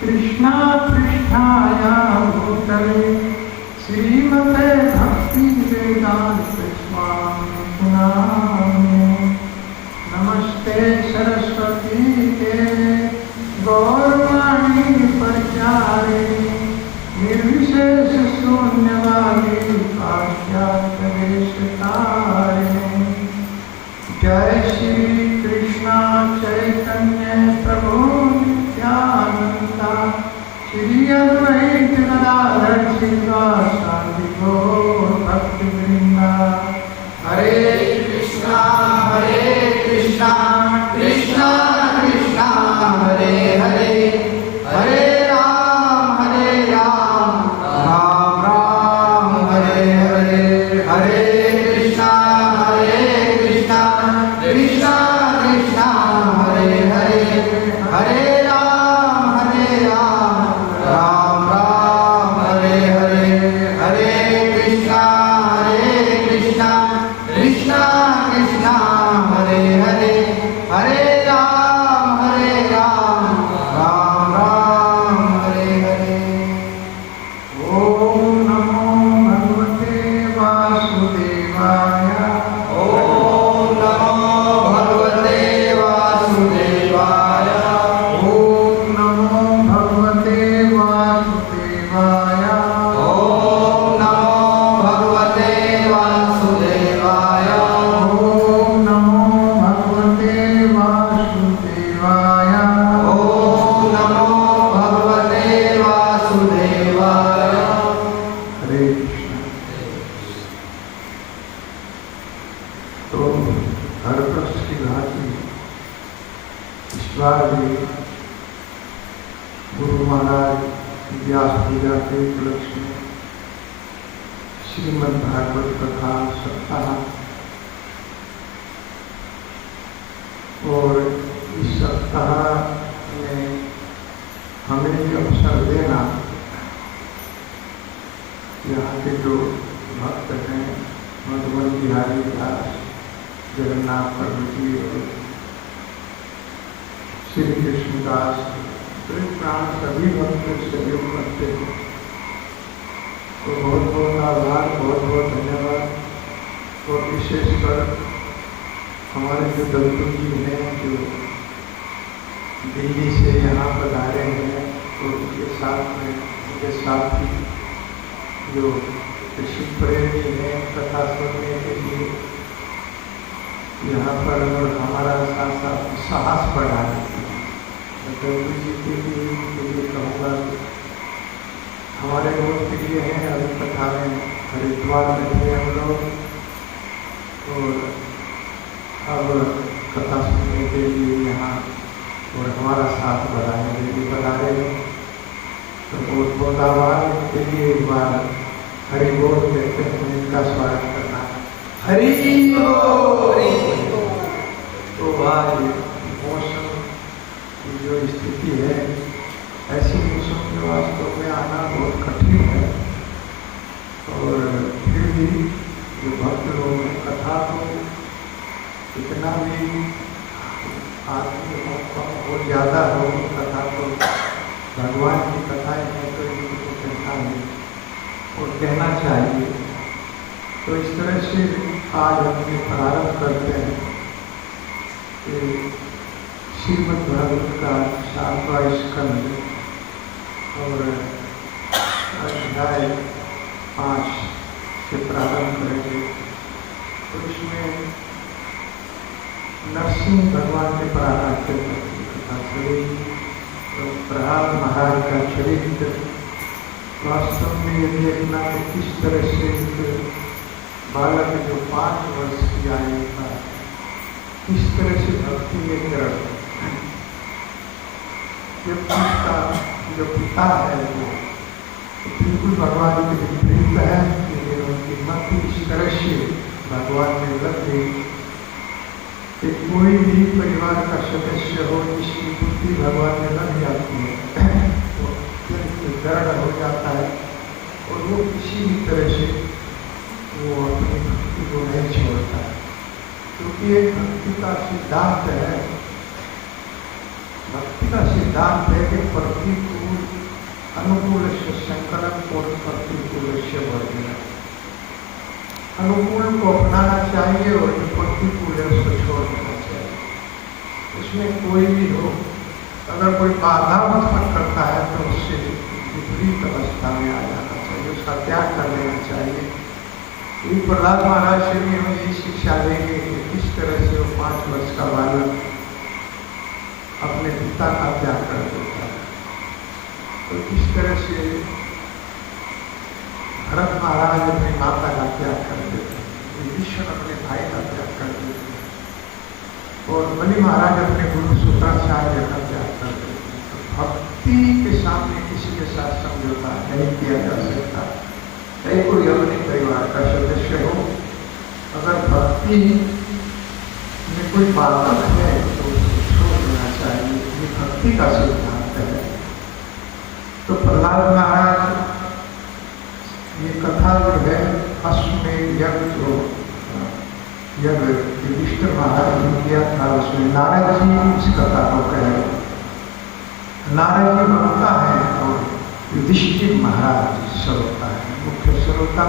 कृष्णा पृष्ठाया भूतले श्रीमते भक्ति वेदांत स्वामी पुनामे। नमस्ते सरस्वती देवे गौरवाणी प्रचारिणी निर्विशेष शून्यवादी पाश्चात्य देशतारिणी। जय श्री कृष्णा चैतन्य प्रभु नित्यानंदा श्री अद्वैत गदाधर श्रीवासादि गौर भक्तवृंदा। हरे कृष्णा कृष्णा कृष्णा हरे हरे, हरे राम राम राम हरे हरे। हरे कृष्णा कृष्णा कृष्णा हरे हरे, हरे राम राम राम हरे हरे। हरे कृष्णा कृष्णा कृष्णा हरे हरे, हरे राम राम राम हरे हरे। ओम नमो भगवते वासुदेवाय। ओम नमो भगवते वासुदेवाय। ओम नमो भगवते वासुदेवाय। ओम नमो भगवते वासुदेवाय। ओम नमो भगवते वासुदेवाय। ओम नमो भगवते वासुदेवाय। हरे कृष्ण। तो हर वर्ष की भांति इस बार भी गुरु महाराज व्यास पूजा के उपलक्ष्य में श्रीमद् भागवत कथा सप्ताह और इस सप्ताह में हमें ये अवसर देना, यहाँ के जो भक्त हैं मधुबन बिहारी दास, जगन्नाथ प्रभु जी और श्री कृष्णदास प्राण सभी भक्त सहयोग करते हैं। तो बहुत बहुत आभार, बहुत बहुत धन्यवाद। और विशेषकर हमारे जो दत्तू जी हैं जो दिल्ली से यहाँ पधारे हैं, और उनके साथ में उनके साथी जो कृष्ण प्रेमी हैं कथा सुनने के लिए यहाँ पर और हमारा साथ साथ साहस बढ़ा देते हैं। दत्तू जी के लिए कहूँगा हमारे बहुत प्रिय हैं। अभी कथा में हरिद्वार में थे हम लोग, और अब कथा सुनने के लिए यहाँ और हमारा साथ बढ़ाने के लिए बता रहे हैं। तो बहुत बहुत आभार। इनके लिए एक बार हरि बोल कहते हैं, इनका स्वागत करना। हरि बोल। तो आज मौसम की जो स्थिति है, ऐसी मौसम में वास्तव में आना बहुत कठिन है, और फिर भी जो भक्त लोग हैं कथा को कितना भी आदमी हो कम हो ज़्यादा हो, कथा तो भगवान की कथाएं हैं तो इनको कहना है और कहना चाहिए। तो इस तरह से आज हम ये प्रारंभ करते हैं कि श्रीमद् भागवत का 7वां स्कंद और अध्याय 5 से प्रारंभ करेंगे। तो इसमें नरसिंह भगवान के प्रारंभ की कथा चली। तो प्रहलाद महाराज का चरित्र वास्तव में ये देखना कि किस तरह से एक बालक जो 5 वर्ष की आयु था किस तरह से भक्ति में ग्रह, जो पिता है वो तो बिल्कुल भगवान के विपरीत है। उनकी मत इस तरह से भगवान में लग गई कि कोई भी परिवार का सदस्य हो जिसकी बुद्धि भगवान में लग जाती है तो दृढ़ हो जाता है, और वो किसी भी तरह से वो अपनी भक्ति को नहीं छोड़ता है। क्योंकि एक भक्ति का सिद्धांत है भक्ति का सिद्धांत है कि प्रतिकूल अनुकूल से संकल्प और प्रतिकूल से वर्जन। अनुकूल को अपनाना चाहिए और जो प्रतिकूल है उसको छोड़ देना चाहिए। उसमें कोई भी हो, अगर कोई बाधा उत्पन्न करता है तो उससे विपरीत अवस्था में आ जाना चाहिए, उसका त्याग कर देना चाहिए। ये प्रहलाद महाराज से भी हमें ये शिक्षा देंगे कि किस तरह से वो 5 वर्ष का बालक अपने पिता का त्याग कर देता है, तो किस तरह से भरत महाराज अपनी माता का त्याग कर देते, विभीषण अपने भाई का त्याग कर देते, और बलि महाराज अपने गुरु शुक्राचार्य का त्याग कर देते। तो भक्ति के सामने किसी के साथ समझौता नहीं किया जा सकता। चाहे कोई अपने परिवार का सदस्य हो, अगर भक्ति में कोई बाधक है तो उसको छोड़ देना चाहिए। ये भक्ति का सिद्धांत है। तो प्रहलाद महाराज ये कथा जो है अश्वमेध यज्ञ जो युधिष्ठिर महाराज ने किया था, उसमें नारद जी इस कथा को कह रहे। नारद जी वक्ता है और युधिष्ठिर महाराज श्रोता है, मुख्य श्रोता।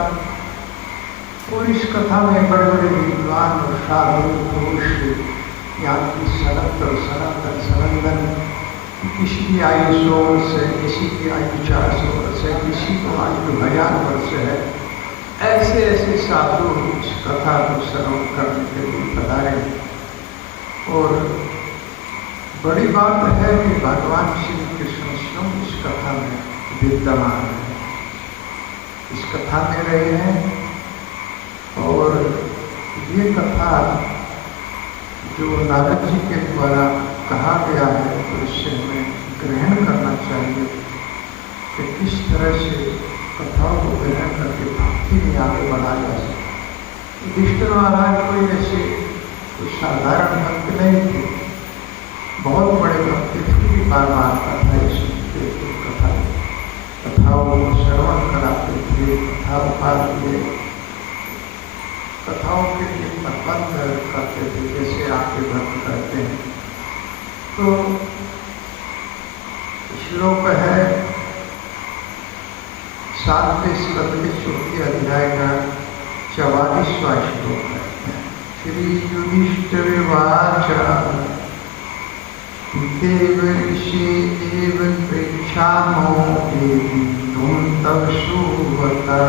और इस कथा में बड़े बड़े विद्वान और साधु पुरुष, यहाँ की सनातन सनंदन, किसी की आयु 100 वर्ष है, किसी की आयु 400 वर्ष है, किसी को आयु 1000 वर्ष है, ऐसे ऐसे साधु इस कथा को श्रवण करने के लिए पधारे। और बड़ी बात है कि भगवान श्री कृष्ण स्वयं इस कथा में विद्यमान है, इस कथा में रहे हैं। और ये कथा जो नारद जी के द्वारा कहा गया है, तो इससे हमें ग्रहण करना चाहिए कि किस तरह से कथाओं को ग्रहण करके भक्ति में आगे बढ़ा जा सकता। युधिष्ठिर महाराज कोई ऐसे कोई साधारण भक्त नहीं थे, बहुत बड़े भक्त थे, बार बार कथाएं सुनते थे, कथाओं को श्रवण कराते थे, कथाओं के लिए प्रबंध करते थे, जैसे आपके भक्त करते हैं। तो श्लोक है 7वें स्कंद के 4थे अध्याय का 44वां श्लोक है। श्री युधिष्ठिर्वाच देव ऋषि एव पृच्छामो देवी त्वं तव सुव्रता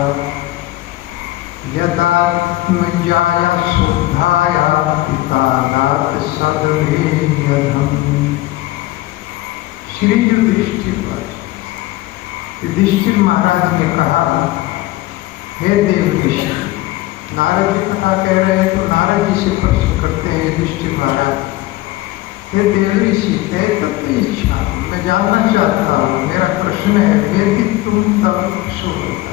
यदात्मजाया शुद्धाया पिता दात सदवेयधम्। श्री युधिष्ठिर महाराज ने कहा, हे देव ऋषि, नारद जी कथा कह रहे हैं तो नारद जी से प्रश्न करते हैं युधिष्ठिर महाराज, हे देव ऋषि, तत्व इच्छा, मैं जानना चाहता हूँ, मेरा प्रश्न है, यदि तुम तब सुव्रता।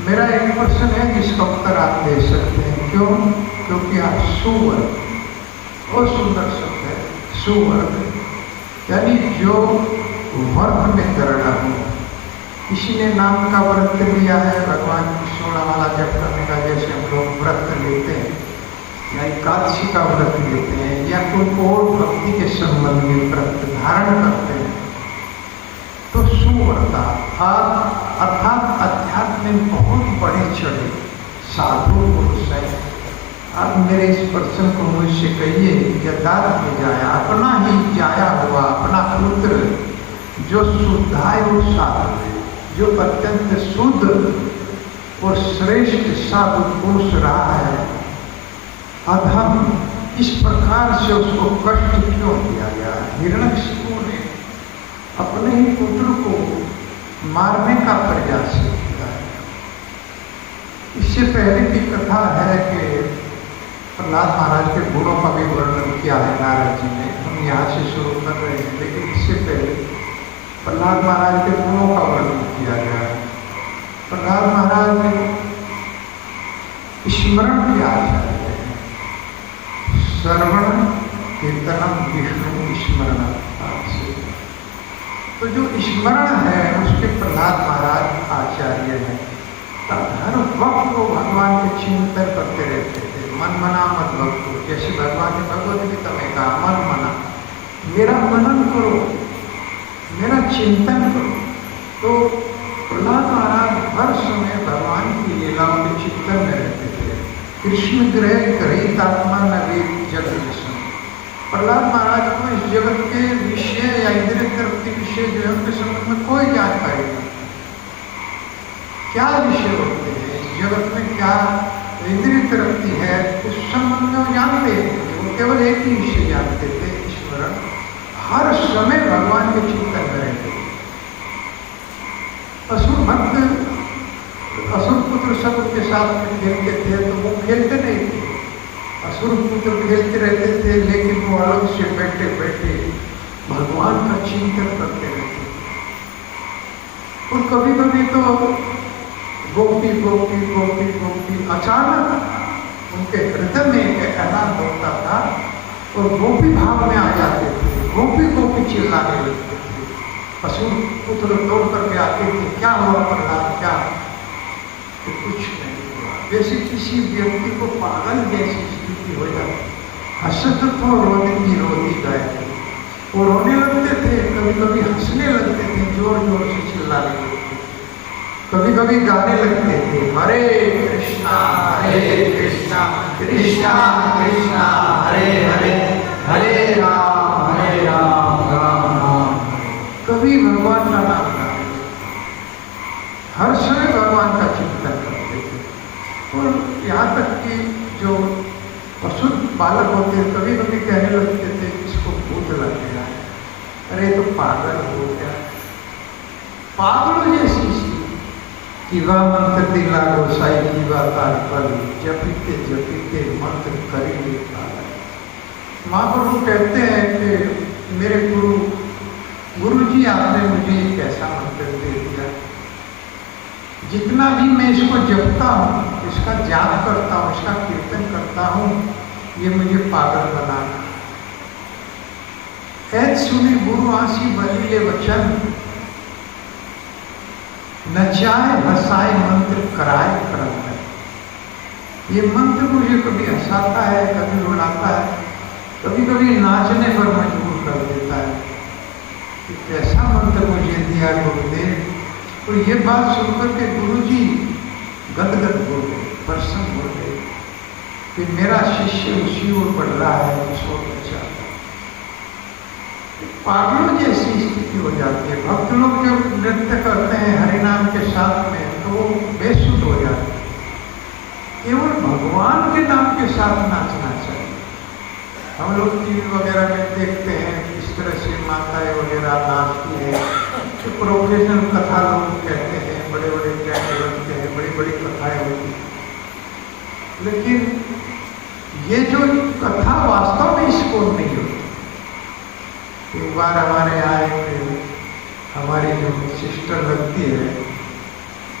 मेरा एक प्रश्न है जिसका उत्तर आप दे सकते हैं। क्यों? क्योंकि आप सुवर्ग, बहुत सुंदर शब्द है सुवर्ग, यानी जो वर्ग में दृढ़ हो। किसी ने नाम का व्रत लिया है, भगवान की 16 माला जप करने का, जैसे हम लोग व्रत लेते हैं या एकादशी का व्रत लेते हैं या कोई और भक्ति के संबंध में व्रत धारण करते हैं, तो सुव्रता अर्थात अध्यात्म में बहुत बड़े चढ़े साधु पुरुष है। अब मेरे इस प्रश्न को मुझसे कहिए, यदार्थ में जाया, अपना ही जाया हुआ अपना पुत्र जो शुद्धाय और साधु है, जो अत्यंत शुद्ध और श्रेष्ठ साधु पुरुष रहा है, अधम, इस प्रकार से उसको कष्ट क्यों दिया गया? हिरण्यकशिपु ने अपने ही पुत्र को मारने का प्रयास किया है। इससे पहले की कथा है कि प्रहलाद महाराज के गुणों का भी वर्णन किया है नारद जी ने, हम यहाँ से शुरू कर रहे हैं, लेकिन इससे पहले प्रहलाद महाराज के गुणों का वर्णन किया गया है। प्रहलाद महाराज ने स्मरण के आचार्य हैं, श्रवण कीर्तनम विष्णु स्मरण। तो जो स्मरण है उसके प्रहलाद महाराज आचार्य हैं। हर वक्त वो भगवान के चिंतन करते रहते थे, मन मना मत भक्तो, जैसे भगवान ने भगवद गीता में कहा, मन मना मेरा मनन करो, मेरा चिंतन करो। तो प्रहलाद महाराज हर समय भगवान की लीलाओं के चिंतन में रहते थे। कृष्ण ग्रह ग्रहितात्मा नवेद जगत विषम। प्रहलाद महाराज को इस जगत के विषय या इंद्रिय तृप्ति विषय जो है उनके संबंध में कोई जानकारी नहीं। क्या विषय होते हैं इस जगत में, क्या इंद्रिय तृप्ति है, उस संबंध में वो जानते थे। वो केवल एक ही विषय जानते थे, ईश्वरन। हर समय भगवान के चिंतन में रहते थे। असुर भक्त असुर पुत्र सब उनके साथ में खेलते थे तो वो खेलते नहीं थे। असुर पुत्र खेलते रहते थे, लेकिन वो अलग से बैठे बैठे भगवान का चिंतन करते रहते थे। और कभी कभी तो गोपी गोपी गोपी गोपी अचानक उनके हृदय में एक ऐलान होता था और गोपी भाव में आ जाते थे। गोपी गोपी चिल्लाने लगते थे। असुर पुत्र दौड़ करके आते थे, क्या हुआ प्रहलाद, क्या? तो कुछ नहीं हुआ। जैसे किसी व्यक्ति को पागल जैसी स्थिति हो जाती, हंसत तो रोती रोती गए थे। वो रोने लगते थे, कभी कभी हंसने लगते थे, जोर जोर से चिल्लाने लगते थे, कभी कभी गाने लगते थे, हरे कृष्णा कृष्णा कृष्णा हरे हरे हरे राम राम राम। कभी भगवान का नाम गाते, हर समय भगवान का चिंतन करते थे। और यहाँ तक कि जो अशुद्ध बालक होते कभी कभी कहने लगते थे इसको भूत लग गया, अरे तो पागल हो गया। पागलों जैसी किवा मंत्र दिला गोसाई किवा तार जपीते मंत्र करेंगे। महाप्रभु कहते हैं कि मेरे गुरु जी आपने मुझे एक ऐसा मंत्र दे दिया, जितना भी मैं इसको जपता हूँ, इसका जाप करता हूँ, इसका कीर्तन करता हूँ, ये मुझे पागल बनाना। ऐ सुनी गुरु आसी बलिए वचन, नचाए हंसाए मंत्र कराए करम है। ये मंत्र मुझे कभी हंसाता है, कभी रुलाता है, कभी कभी नाचने पर मजबूर कर देता है। कैसा मंत्र मुझे दिया गुरुदेव। तो ये बात सुनकर के गुरुजी गदगद हो गए, प्रसन्न हो गए कि मेरा शिष्य उसी ओर बढ़ रहा है जिस ओर मैं चाहता हूं। पागलों जैसी स्थिति हो जाती है। भक्त लोग जब नृत्य करते हैं हरिनाम के साथ में तो वो बेसुध हो जाते हैं। केवल भगवान के नाम के साथ नाचना चाहिए। हम लोग टीवी वगैरह में देखते हैं किस तरह से माताएं वगैरह नाचती है, तो प्रोफेशनल कथा लोग कहते हैं, बड़े बड़े कैमरे लगते हैं, बड़ी बड़ी कथाएं होती हैं, लेकिन ये जो कथा वास्तव में इसको नहीं होती। एक बार हमारे यहाँ एक हमारी जो सिस्टर लगती है,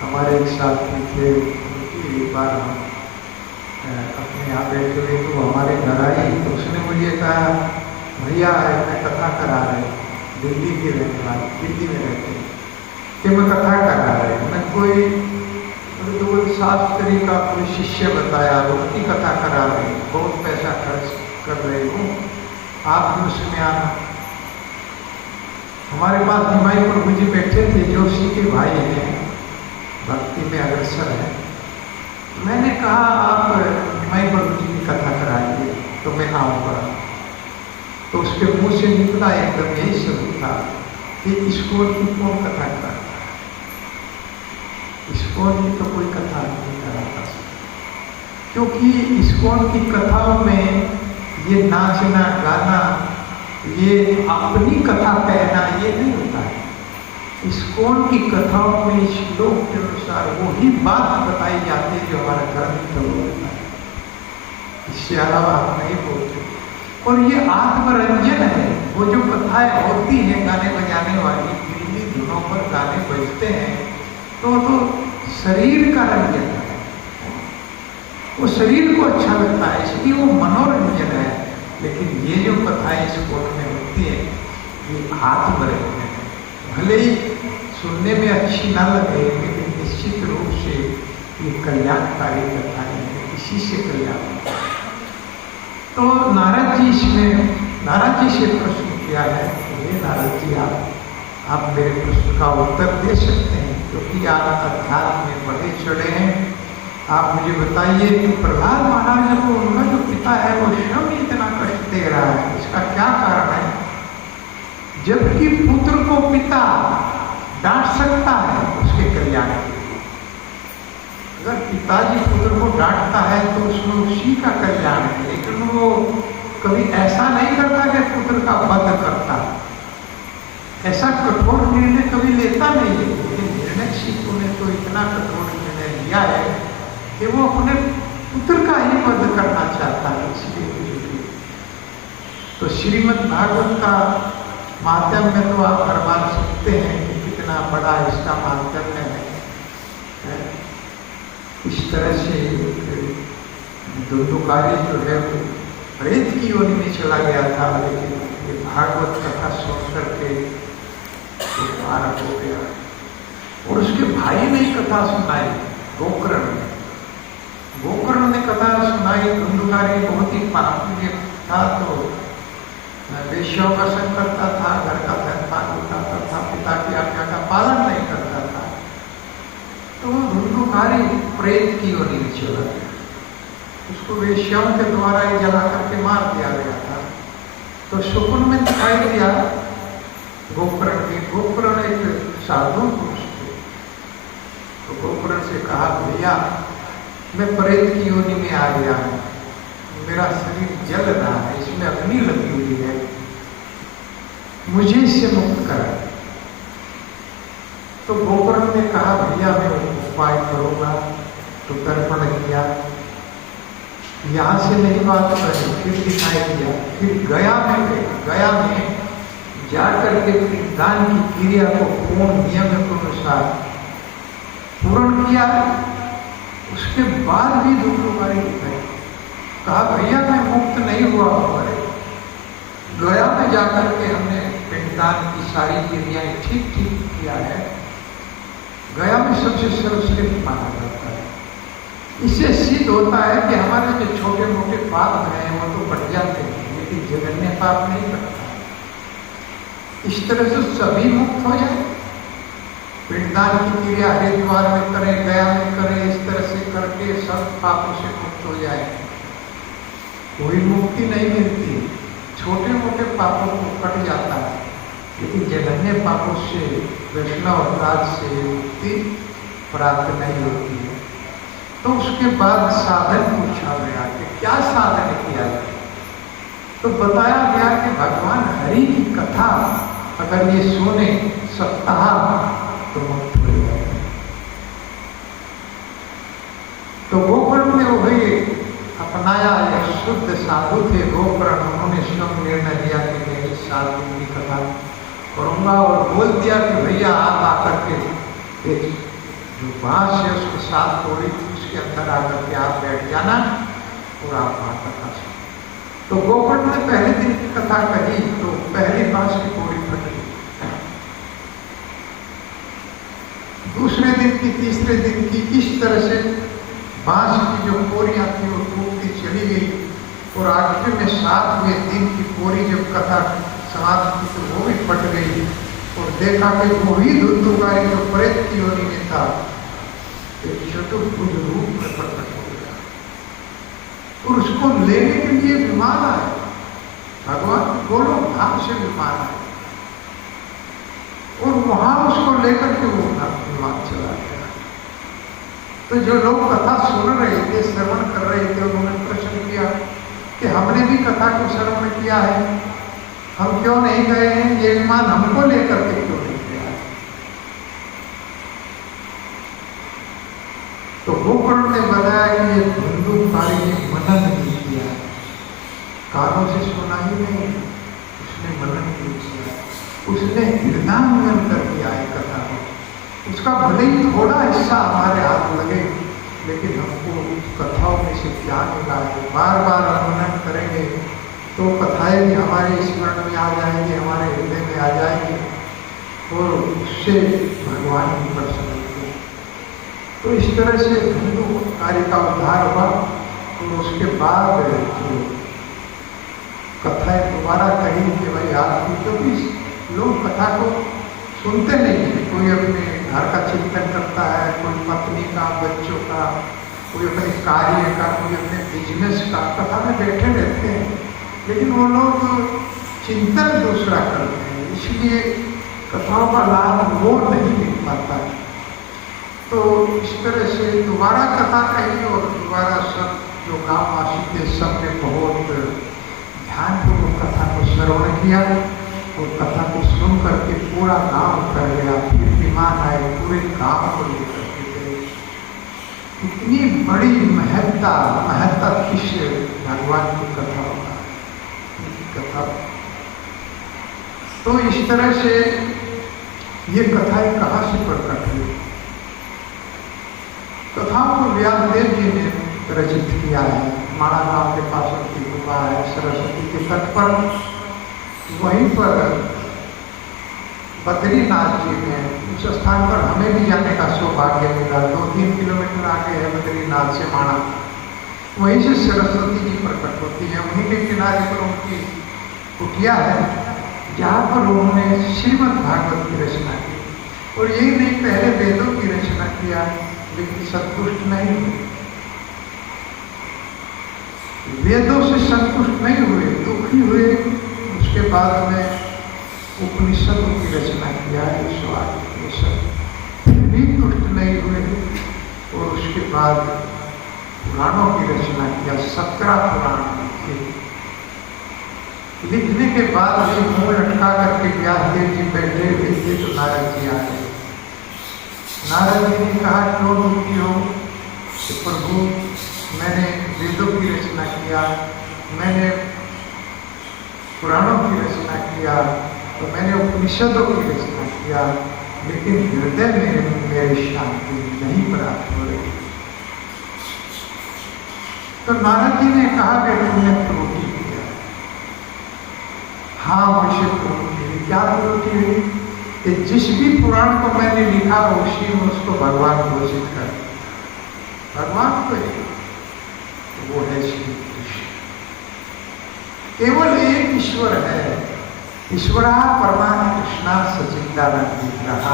हमारे एक साथी थे, एक बार हम अपने यहाँ बैठे हुए तो हमारे घर आई, तो उसने मुझे कहा भैया मैं कथा करा रहे, दिल्ली के रहने वाले, दिल्ली में रहते हैं, कि मैं कथा करा रहे, मैं कोई शास्त्री का कोई शिष्य बताया, उसकी कथा करा रहे, बहुत पैसा खर्च कर रहे हूँ, आप भी उसमें आना। हमारे पास निमाई प्रभु जी बैठे थे, जोशी के भाई हैं, भक्ति में अग्रसर है। मैंने कहा आप निमाई प्रभु जी की कथा कराइए तो मैं आऊँगा। तो उसके मुंह से निकला एकदम यही शब्द था कि इस्कॉन की कौन कथा कराता है, इस्कॉन की तो कोई कथा नहीं कराता, क्योंकि इस्कॉन की कथाओं में ये नाचना गाना, ये अपनी कथा कहना ये नहीं होता है। इस्कॉन की कथाओं में श्लोक के अनुसार वही बात बताई जाती है जो हमारा धर्म होता है, इससे अलावा हम नहीं बोलते। और ये आत्मरंजन है। वो जो कथाएं होती हैं गाने बजाने वाली, फिल्मी धुनों पर गाने बजते हैं, तो शरीर का रंजन है, वो शरीर को अच्छा लगता है, इसलिए वो मनोरंजन है। लेकिन ये जो कथाएं इस्कॉन में होती है ये आत्मरंजन है। भले ही सुनने में अच्छी ना लगे, लेकिन निश्चित रूप से ये कल्याणकारी कथाएं हैं, इसी से कल्याण। तो नारद जी से प्रश्न किया है, ये नारद जी आप मेरे प्रश्न का उत्तर दे सकते हैं, क्योंकि आप अध्यात्म में बढ़े चढ़े हैं। आप मुझे बताइए कि प्रहलाद महाराज को उनका जो पिता है वो स्वयं इतना कष्ट दे रहा है, इसका क्या कारण है? जबकि पुत्र को पिता डांट सकता है उसके कल्याण के लिए। अगर पिताजी पुत्र को डांटता है तो उसमें उसी का कल्याण है, लेकिन वो कभी ऐसा नहीं करता कि पुत्र का वध करता, ऐसा कठोर निर्णय कभी लेता नहीं है। लेकिन हिरण्यकशिपु ने तो इतना कठोर निर्णय लिया है कि वो अपने पुत्र का ही वध करना चाहता है, इसलिए। तो श्रीमद् भागवत का माध्यम तो आप हर बार सुनते हैं कि कितना बड़ा इसका माध्यम है। इस तरह से दुर्दुकारी जो है वो प्रेत की योनि में चला गया था, लेकिन ये भागवत कथा सुन करके पार हो गया। और उसके भाई ने कथा सुनाई, गोकर्ण ने कथा सुनाई। दुर्दुकारी बहुत ही पापी था, तो वेश्याओं का संग करता था, घर का धन पान उठाता था, पिता की आज्ञा का पालन नहीं करता था। तो दुर्दुकारी प्रेत की योनि में चला गया। उसको वेश्याओं के द्वारा ही जला करके मार दिया गया था। तो सुकुन में दिखाई दिया गोकर्ण के। गोकर्ण एक साधु पुरुष थे। तो गोकर्ण से कहा, भैया मैं प्रेत की योनि में आ गया हूँ, मेरा शरीर जल रहा है, इसमें अग्नि लगी हुई है, मुझे इससे मुक्त करा। तो गोकर्ण ने कहा, भैया मैं उपाय करूंगा। तो तर्पण किया, यहां से नहीं बात करी, फिर दिखाई दिया, फिर गया में गए। गया में जाकर के पिंडदान की क्रिया को पूर्ण नियम के अनुसार पूर्ण किया। उसके बाद भी दुर्दुकारी दिखाई, कहा भैया मैं मुक्त नहीं हुआ हमारे। गया में जाकर के हमने पिंडदान की सारी क्रियाएं ठीक किया है। गया में सबसे सर्वश्रेष्ठ माना जाता है। इससे सिद्ध होता है कि हमारे जो छोटे मोटे पाप हैं वो तो बढ़ जाते हैं, लेकिन जघन्य पाप नहीं बढ़ता। इस तरह से सभी मुक्त हो जाए। पिंडदान की क्रिया हरिद्वार में करें, गया में करें, इस तरह से करके सब पापों से मुक्त हो जाए। कोई मुक्ति नहीं मिलती, छोटे मोटे पापों को कट जाता है, लेकिन जघन्य पापों से, वैष्णव अपराध से मुक्ति प्राप्त नहीं होती है। तो उसके बाद साधन पूछा गया कि क्या साधन किया जाए। तो बताया गया कि भगवान हरि की कथा अगर ये सुने सप्ताह तो मुक्त हो जाए। तो गोकर्ण ने वही अपनाया, एक शुद्ध साधु थे गोकर्ण। उन्होंने स्वयं निर्णय लिया कि मैं इस साधु की कथा करूंगा, और बोल दिया कि भैया आप आकर के एक जो बांस है उसके साथ तोड़ी थी, उसके अंदर आकर के आप बैठ जाना और आप वहां कथा सुनो। तो गोकर्ण ने पहले दिन की कथा कही तो पहली बांस की कोड़ी फट गई। दूसरे दिन की, तीसरे दिन की, इस तरह से बांस की जो कोरियां थी वो टूटती चली गई। और आखिर में 7वें दिन की कोरी जब कथा समाप्त की तो वो भी फट गई। और देखा कि वही दुर्दुकारी जो प्रेत की योनि में था एक चतुर्भुज रूप में प्रकट हो गया, और उसको लेने के लिए विमान आए। भगवान गोलोक धाम से विमान आए और वहां उसको लेकर के वो विमान चला गया। तो जो लोग कथा सुन रहे थे, श्रवण कर रहे थे, उन्होंने प्रश्न किया कि हमने भी कथा को श्रवण किया है, हम क्यों नहीं गए हैं, ये विमान हमको लेकर के क्यों नहीं गया। तो गोकर्ण ने बताया कि ये दुर्दुकारी ने मनन नहीं किया, कानों से सुना ही नहीं, उसने मनन नहीं किया, उसने हृदयाङ्गन कर दिया है कथा को। उसका भले ही थोड़ा हिस्सा हमारे हाथ लगे, लेकिन हमको कथाओं में से क्या मिला है। बार बार हम मनन करेंगे तो कथाएं भी हमारे स्मरण में आ जाएंगी, हमारे हृदय में आ जाएंगी, और उससे भगवान भी प्रसन्न होंगे। तो इस तरह से हिंदू कार्य का उद्धार हुआ। और उसके बाद जो कथाएं दोबारा कही कि भाई आपकी, क्योंकि लोग कथा को सुनते नहीं है। कोई अपने घर का चिंतन करता है, कोई पत्नी का, बच्चों का, कोई अपने कार्य का, कोई अपने बिजनेस का, कथा में बैठे रहते हैं, लेकिन वो लोग चिंतन दूसरा करते हैं, इसलिए कथाओं का लाभ वो नहीं मिल पाता। तो इस तरह से दोबारा कथा कही और दोबारा सब जो गाँव वासी थे सब ने बहुत ध्यानपूर्वक कथा को श्रवण किया और कथा को सुन करके पूरा गांव कर गया। फिर विमान आए, पूरे गांव को लेकर के गए। इतनी बड़ी महत्ता किस भगवान की कथा होगा, कथा। तो इस तरह से ये कथाएं कहाँ से प्रकट हुई? कथाओं को व्यासदेव जी ने रचित किया है। माणा गांव के पास उनकी गुफा है, सरस्वती के तट पर। वहीं पर बद्रीनाथ जी में, उस स्थान पर हमें भी जाने का सौभाग्य मिला। 2-3 किलोमीटर आगे है बद्रीनाथ से माणा। वहीं से सरस्वती जी प्रकट होती है। वहीं के किनारे पर उनकी कुटिया है, जहाँ पर उन्होंने श्रीमद् भागवत की रचना की। और यही नहीं, पहले वेदों की रचना किया, लेकिन संतुष्ट नहीं हुए। वेदों से संतुष्ट नहीं हुए, दुखी हुए। उसके बाद में उपनिषदों की रचना किया, उपनिषद। फिर भी तुष्ट नहीं हुए और उसके बाद पुराणों की रचना किया। 17 पुराण लिखने के बाद भी मुंह लटका करके व्यासदेव जी बैठे हुए थे तो नारद जी आए। नारद जी ने कहा, क्यों दुखी हो? कि प्रभु, मैंने वेदों की रचना किया, मैंने पुराणों की रचना किया, तो मैंने उपनिषदों की रचना किया, लेकिन हृदय में मेरी शांति नहीं प्राप्त हो रही। तो नारद जी ने कहा कि तुमने त्रुटि किया। हाँ, मुझे त्रुटि हुई। क्या त्रुटि हुई? कि जिस भी पुराण को मैंने लिखा उसी में उसको भगवान घोषित कर। भगवान तो वो है श्री कृष्ण। केवल एक ईश्वर है, ईश्वरा परमात्मा कृष्णा सच्चिदानंद विग्रह।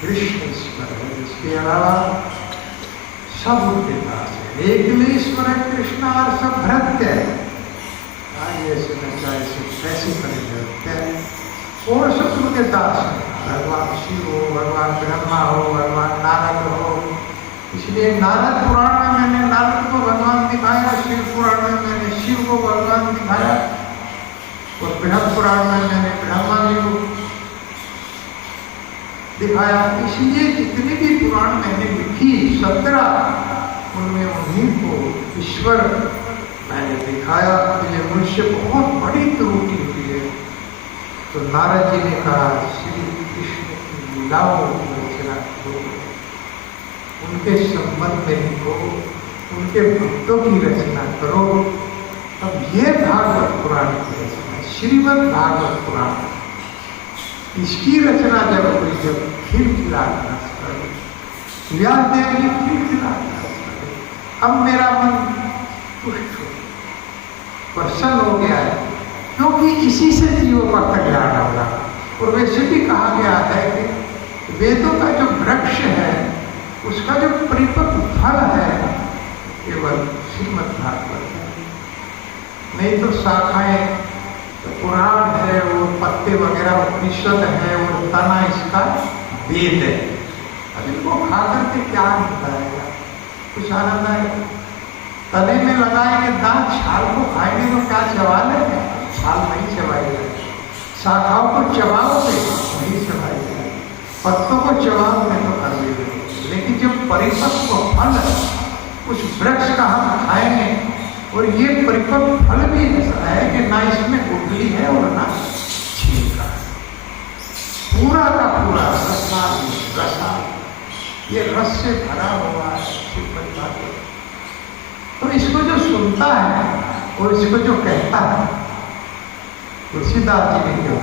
कृष्ण ईश्वर है, इसके अलावा सब उनके पास है। एक ईश्वर है कृष्ण और सब भ्रत्य है। ऐसे नचा ऐसे कैसे करते हैं और शत्रु के दास है। भगवान शिव हो, भगवान ब्रह्मा हो, भगवान नारद हो। इसलिए नारद पुराण में मैंने नारद को भगवान दिखाया, शिव पुराण में मैंने शिव को भगवान दिखाया और ब्रह्म पुराण में मैंने ब्रह्मा जी को दिखाया। इसलिए जितने भी पुराण मैंने लिखी 17, उनमें उन्हीं को ईश्वर मैंने दिखाया। ये मुझसे बहुत बड़ी त्रुटि हुई है। तो नारद जी ने कहा, श्री कृष्ण की लीलाओं की रचना करो, उनके संबंध में लिखो, उनके भक्तों की रचना करो। अब ये भागवत पुराण की रचना, श्रीमद् भागवत पुराण, इसकी रचना जब हुई, जब खिलखिलाहट करी, व्यासदेव जी खिलखिलाहट करी। अब मेरा मन तुष्ट हो, प्रसन्न हो गया है, क्योंकि इसी से जीवों का कल्याण होगा। और वैसे भी कहा गया है कि वेदों का जो वृक्ष है, उसका जो परिपक्व फल है, केवल श्रीमद् भागवत है। नहीं तो शाखाएं, तो पुराण है, वो पत्ते वगैरह उपनिषद है, और तना इसका वेद है। अब इनको खा करके क्या मिलता है? कुछ आनंद आएगा? तने में लगाएंगे दांत, छाल को खाएंगे तो क्या चबा लेंगे? छाल नहीं चबाई जाएगी। शाखाओं को चबाओगे नहीं चबाई जाएगी, पत्तों को चबाओगे तो कर लेंगे। लेकिन जब परिपक्व फल उस वृक्ष का हम खाएंगे, और ये परिपक्व फल भी ऐसा है कि ना इसमें गुठली है और ना छिलका है, पूरा का पूरा रसा, ये रस से भरा हुआ है। तो इसको जो सुनता है और इसको जो कहता है, तुलसीदास जी ने क्यों,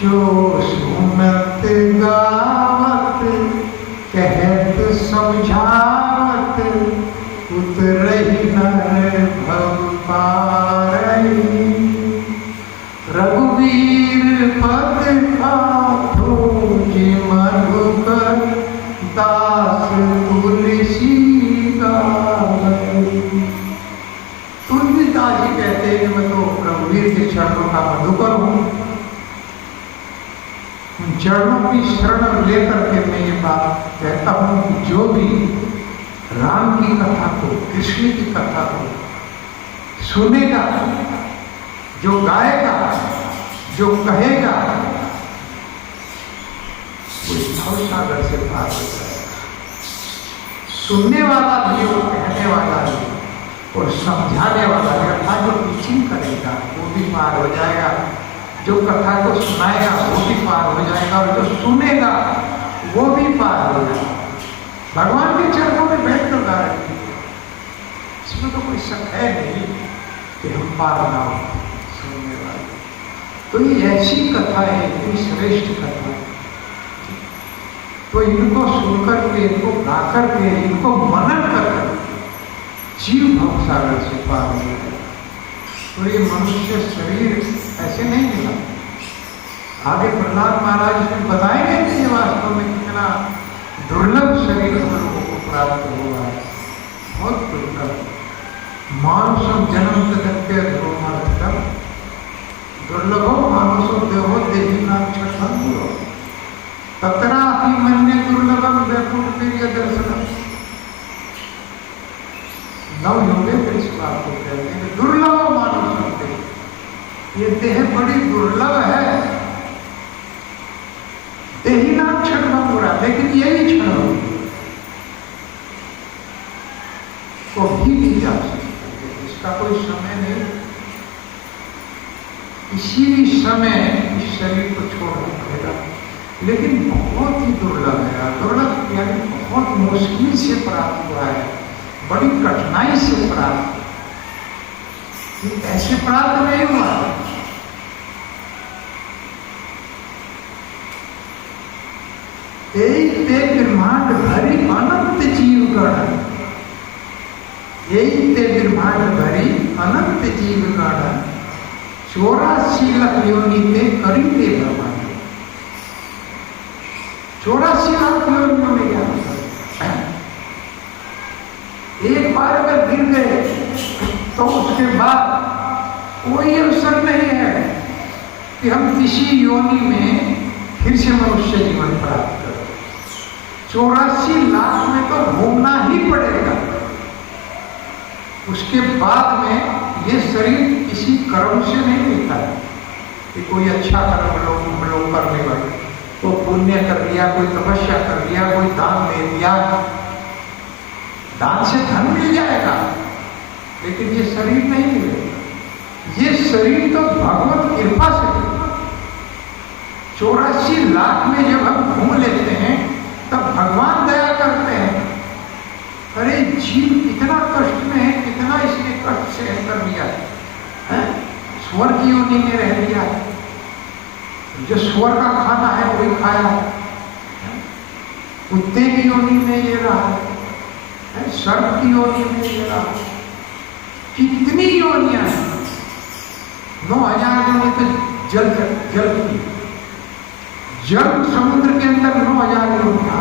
जो सुनत गावत कहत समझावत उतरहि नर भव चरणों की शरण लेकर के मैं ये बात कहता हूं कि जो भी राम की कथा को, कृष्ण की कथा को सुनेगा, जो गाएगा, जो कहेगा, वो भवसागर से पार हो जाएगा। सुनने वाला भी और कहने वाला भी और समझाने वाला भी, अर्थात जो टीचिंग करेगा वो भी पार हो जाएगा, जो कथा को सुनाएगा वो भी पार हो जाएगा, और जो सुनेगा वो भी पार हो जाएगा। भगवान के चरणों में बैठ कर गा रहे हैं, इसमें तो कोई शक है नहीं कि हम पार ना हो सुनने वाले। तो ये ऐसी कथा है, इतनी श्रेष्ठ कथा है, तो इनको सुनकर के, इनको गाकर के, इनको मनन कर जीव भवसागर से पार हो जाए। तो ये मनुष्य शरीर ऐसे नहीं मिला। आगे प्रहलाद महाराज ने बताएंगे कि ये वास्तव में कितना दुर्लभ शरीर हम लोगों को प्राप्त हुआ है, बहुत दुर्लभ। मानुषम जन्म तदप्य ध्रुवमर्थम दुर्लभो मानुषो देहो देही नाम छठंगुरो तत्रापि मन्ये दुर्लभम वैकुंठ दर्शनम। नव योगे फिर इस बात को कहते हैं दुर्लभ मानुषम देह, ये देह बड़ी दुर्लभ है। देही नाम क्षणभंगुरा, लेकिन यही क्षण को भी नहीं जा सकते, इसका कोई समय नहीं। किसी भी समय इस शरीर को छोड़ना पड़ेगा, लेकिन बहुत ही दुर्लभ है। दुर्लभ यानी बहुत मुश्किल से प्राप्त हुआ है, बड़ी कठिनाई से प्राप्त, ऐसे प्राप्त नहीं हुआ। एक ते ब्रह्मांड भरी अनंत जीवगण, एक ते ब्रह्मांड भरी अनंत जीवगण 84 लाख योनि ते करीबे ब्रह्मांड। 84 लाख योनियों में क्या एक बार अगर गिर गए तो उसके बाद कोई अवसर नहीं है कि हम किसी योनि में फिर से मनुष्य जीवन प्राप्त करें। 84 लाख में तो घूमना ही पड़ेगा। उसके बाद में ये शरीर किसी कर्म से नहीं मिलता है कि कोई अच्छा कर्म हम लोग करने वाले, कोई पुण्य कर लिया, कोई तपस्या कर लिया, कोई दान दे दिया, दान से धन मिल जाएगा, लेकिन ये शरीर नहीं मिलेगा। ये शरीर तो भगवत कृपा से मिलेगा। 84 लाख में जब हम घूम लेते हैं तब भगवान दया करते हैं, अरे जीव कितना कष्ट में है, कितना इसने कष्ट सहन कर लिया है, स्वर की योनि में रह लिया, जो स्वर का खाना है वही खाया, कुत्ते की योनि में ये रहा, सर्प की योनि में ये रहा, कितनी योनियां हैं। 9000 योनि तो जल की, जल समुद्र के अंदर 9000 योनियां,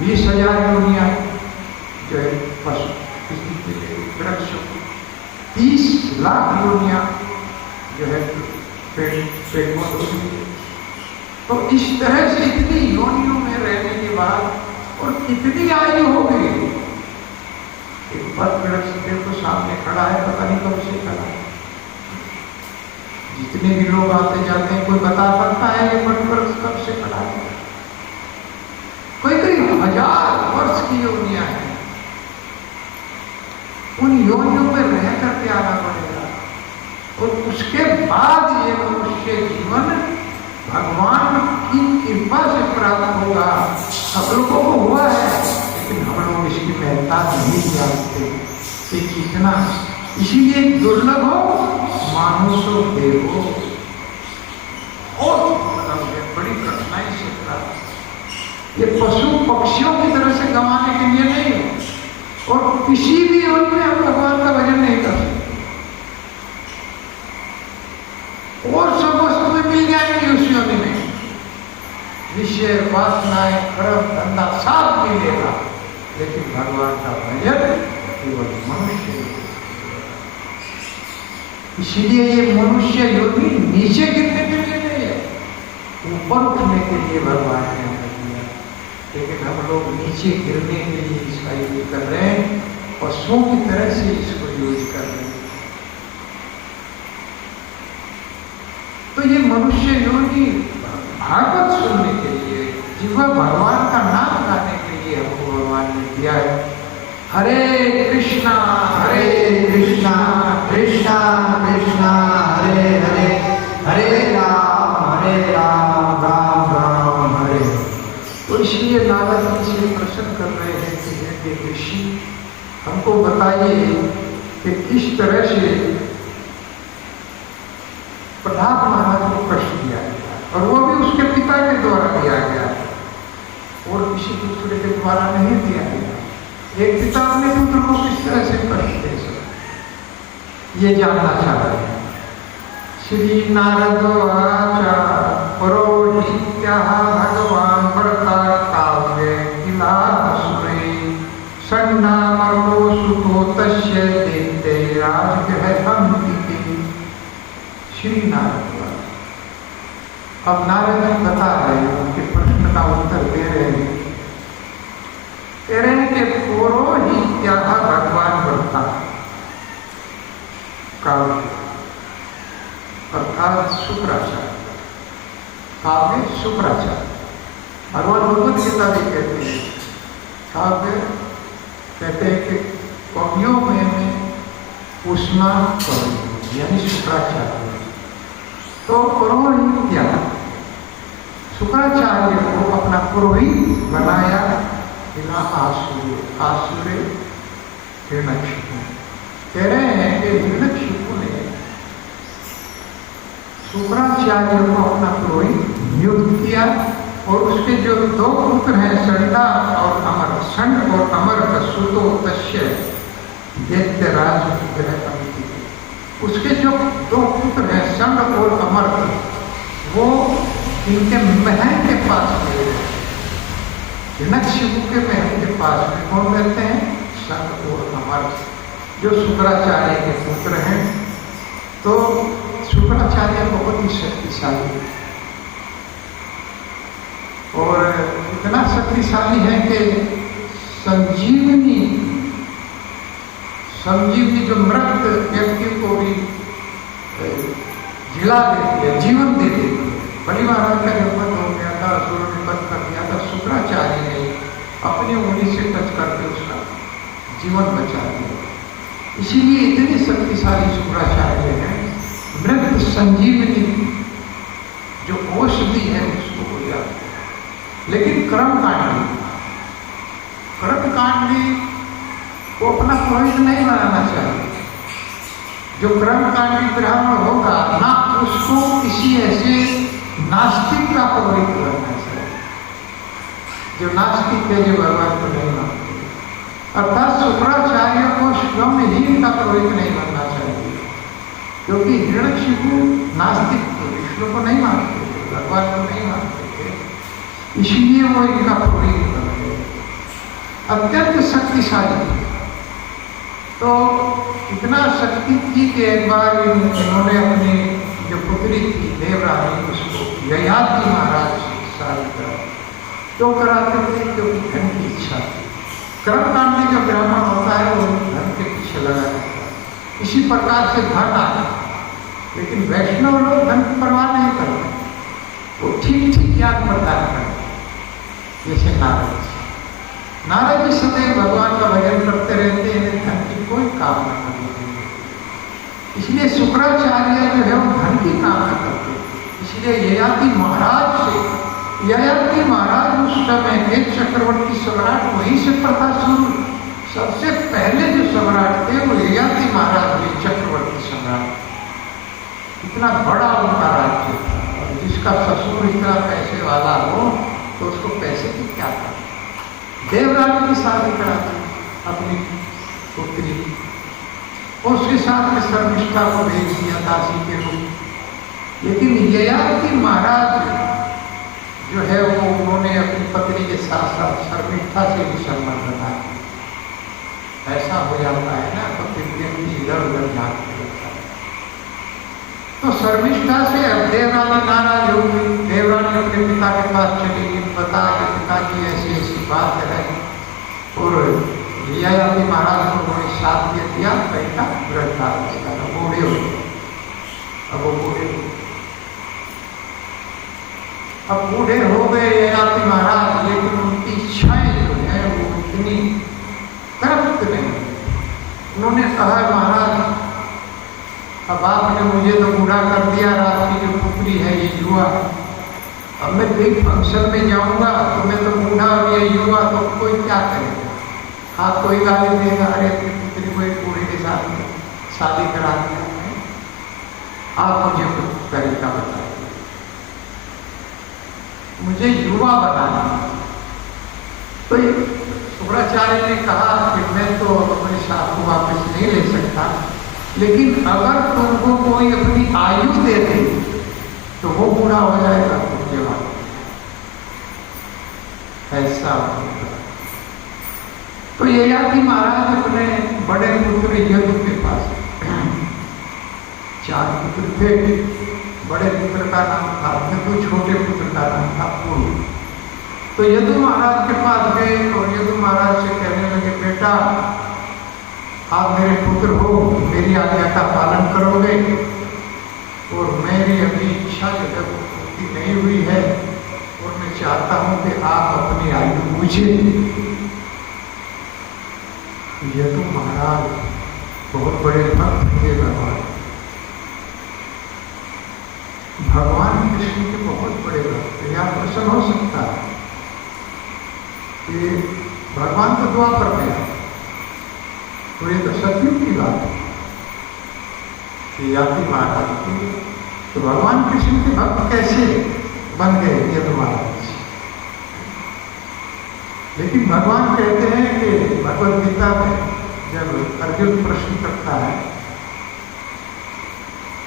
20,000 योनियां जो है पशु वृक्ष, 30 लाख योनियां जो है पेड़ पौधों। तो इस तरह से इतनी योनियों में रहने के बाद और कितनी आयु हो गई। एक बद वृक्ष देखो सामने खड़ा है, पता नहीं कब से खड़ा है। जितने भी लोग आते जाते हैं, कोई बता सकता है ये बद वृक्ष कब से खड़ा है? कोई 1000 वर्ष की योनियां हैं। उन योनियों में रह करके आना पड़ेगा, और उसके बाद ये मनुष्य जीवन भगवान की कृपा से प्राप्त होगा। सब लोगों को हुआ है, लेकिन हम लोग इसकी महत्ता नहीं जानते कि कितना, इसीलिए दुर्लभ हो मानुषो देहो, और बड़ी कठिनाई से प्राप्त। ये पशु पक्षियों की तरह से गंवाने के लिए नहीं है, और किसी भी योनि में हम भगवान का भजन नहीं कर सकते। और सब वस्तुएं मिल जाएंगी उस योनि में, विषय वासनाएं कर्म धंधा सब मिलेगा, लेकिन भगवान का भजन केवल मनुष्य। इसीलिए ये मनुष्य योनि नीचे गिरने के लिए नहीं है, के लिए भगवान ने हमें दिया, लेकिन हम लोग नीचे गिरने के लिए इसका यूज कर रहे हैं और सो की तरह से इसको यूज कर रहे हैं। तो ये मनुष्य योनि भागवत सुनने के लिए, जीवा भगवान का नाम गाने के लिए हमको भगवान ने दिया है। हरे कृष्णा कृष्णा कृष्णा हरे हरे, हरे राम राम राम हरे। तो इसलिए नारद जी से प्रश्न कर रहे हैं कि हे ऋषि, हमको बताइए कि किस तरह से प्रहलाद महाराज को कष्ट दिया गया, और वो भी उसके पिता के द्वारा दिया गया और किसी दूसरे के द्वारा नहीं दिया गया। एक पिता अपने पुत्र को किस तरह से कष्ट दे सकते, ये जानना चाह रहे हैं। श्री नारद वाचा पुरोहित्यः भगवान भरता काव्य किला सुरे सन्नामरो सुतो तस्य देते राजगृहं इति। श्री नारद, अब नारद जी बता रहे हैं, उनके प्रश्न का उत्तर दे रहे हैं। कह रहे हैं कि पुरोहित्यः भगवान भरता काव्य अर्थात शुक्राचार्य, काव्य शुक्राचार्य। भगवान भगवत गीता भी कहते हैं, काव्य कहते हैं कि कवियों में उष्मा कवि यानी शुक्राचार्य। तो पुरोहित्य शुक्राचार्य को अपना पुरोहित बनाया बिना आसुरे हिरण्यकशिपु। कह रहे हैं कि हिरण्यकशिपु ने शुक्राचार्य को अपना पुरोहित नियुक्त किया और उसके जो दो पुत्र हैं षंडा और अमर, षंड और अमर का सुतो तस्य दैत्यराज ग्रह, उसके जो दो पुत्र हैं षंड और अमर, वो इनके महल के पास गए। हिरण्यकशिपु के महल के पास में कौन रहते हैं? षंड और अमर, जो शुक्राचार्य के पुत्र हैं। तो शुक्राचार्य बहुत ही शक्तिशाली और इतना शक्तिशाली है कि संजीवनी जो मृत व्यक्ति को भी जिला देती है, जीवन दे देती है। बलि महाराज का जब वध हो गया था, असुरों ने वध कर दिया था, शुक्राचार्य ने अपनी उंगली से टच करके उसका जीवन बचा दिया। इसीलिए इतने शक्तिशाली शुक्राचार्य हैं। मृत संजीवनी जो औषधि है उसको हो जाती है। लेकिन कर्मकांडी को अपना पुरोहित नहीं बनाना चाहिए। जो कर्मकांडी ब्राह्मण होगा ना, उसको किसी ऐसे नास्तिक का पुरोहित बनना चाहिए जो नास्तिक है, जो भगवान को नहीं मानते। अर्थात शुक्राचार्य को स्वयं ही इनका पुरोहित नहीं बनना चाहिए, क्योंकि हिरण्यकशिपु नास्तिक थे, विष्णु को नहीं मानते थे, भगवान को नहीं मानते थे, इसलिए वो इनका पुरोहित बन गए। अत्यंत शक्तिशाली, तो इतना शक्ति थी कि एक बार इन्होंने अपनी जो पुत्री थी देवरानी, उसको ययाति महाराज से शादी करा। क्यों कराते थे? क्योंकि धन की इच्छा थी। कर्मकांडी जो ब्राह्मण होता है वो धन के पीछे लगा रहता है। इसी प्रकार से धन आया, लेकिन वैष्णव लोग धन की परवाह नहीं करते, वो ठीक ज्ञान प्रदान करते। जैसे नारद जी सदैव भगवान का भजन करते रहते हैं, धन की कोई कामना नहीं करते। इसलिए शुक्राचार्य जो है वो धन की कामना करते हैं। इसलिए ययाति महाराज उस समय के चक्रवर्ती सम्राट, वहीं से प्रथा शुरू। सबसे पहले जो सम्राट थे वो ययाति महाराज थे, चक्रवर्ती सम्राट। इतना बड़ा उनका राज्य था, और जिसका ससुर इतना पैसे वाला हो तो उसको पैसे की क्या था। देवरानी की शादी कराती अपनी पुत्री, और उसके साथ में शर्मिष्ठा को भेज दिया दासी के रूप। लेकिन ययाति महाराज जो है वो उन्होंने अपनी पत्नी के साथ साथ शर्मिष्ठा से भी संबंध बना दिया। ऐसा हो जाता है ना, तो फिर व्यक्ति इधर उधर जाते रहता है। तो शर्मिष्ठा से अब देवरानी नाराज हो गई। देवरानी अपने पिता के पास चली गई, बता कि पिताजी ऐसी ऐसी बात है। और ययाति महाराज को उन्होंने साथ दे दिया, बेटा वृद्धावस्था का बूढ़े हो गए। अब वो बूढ़े हो गए, अब बूढ़े हो गए ययाति महाराज, लेकिन उनकी इच्छाएं जो है वो इतनी तृप्त नहीं। उन्होंने कहा महाराज अब आपने मुझे तो बूढ़ा कर दिया, रात की जो पुत्री है ये युवा, अब मैं कहीं फंक्शन में जाऊंगा तो मैं तो बूढ़ा और ये युवा, तो कोई क्या करेगा? हाँ कोई गाली देगा, अरे अपनी पुत्री को एक बूढ़े के साथ में शादी करा दिया है, आप मुझे कुछ तरीका बताइए, मुझे युवा बनाना। तो शुक्राचार्य ने कहा कि मैं तो अपने शाप को वापस नहीं ले सकता, लेकिन अगर तुमको कोई अपनी आयु दे दे तो वो बूढ़ा हो जाएगा, तुम जवान ऐसा होगा। तो ययाति महाराज अपने बड़े पुत्र यदु के पास, 4 पुत्र थे, बड़े पुत्र का नाम था यदु, छोटे पुत्र का नाम था पुरु। तो यदु महाराज के पास गए और यदु महाराज से कहने लगे बेटा आप मेरे पुत्र हो, मेरी आज्ञा का पालन करोगे, और मेरी अभी इच्छा जो है वो पूर्ति नहीं हुई है, और मैं चाहता हूं कि आप अपनी आयु पूछें। यदु महाराज बहुत बड़े भक्त थे भगवान कृष्ण के बहुत बड़े भक्त थे। यहाँ प्रश्न हो सकता है कि भगवान तो द्वापर में है, तो ये तो सतयुग की बात है कि ययाति महाराज की, तो भगवान कृष्ण के भक्त कैसे बन गए यदु महाराज? लेकिन भगवान कहते हैं कि भगवद गीता में जब अर्जुन प्रश्न करता है,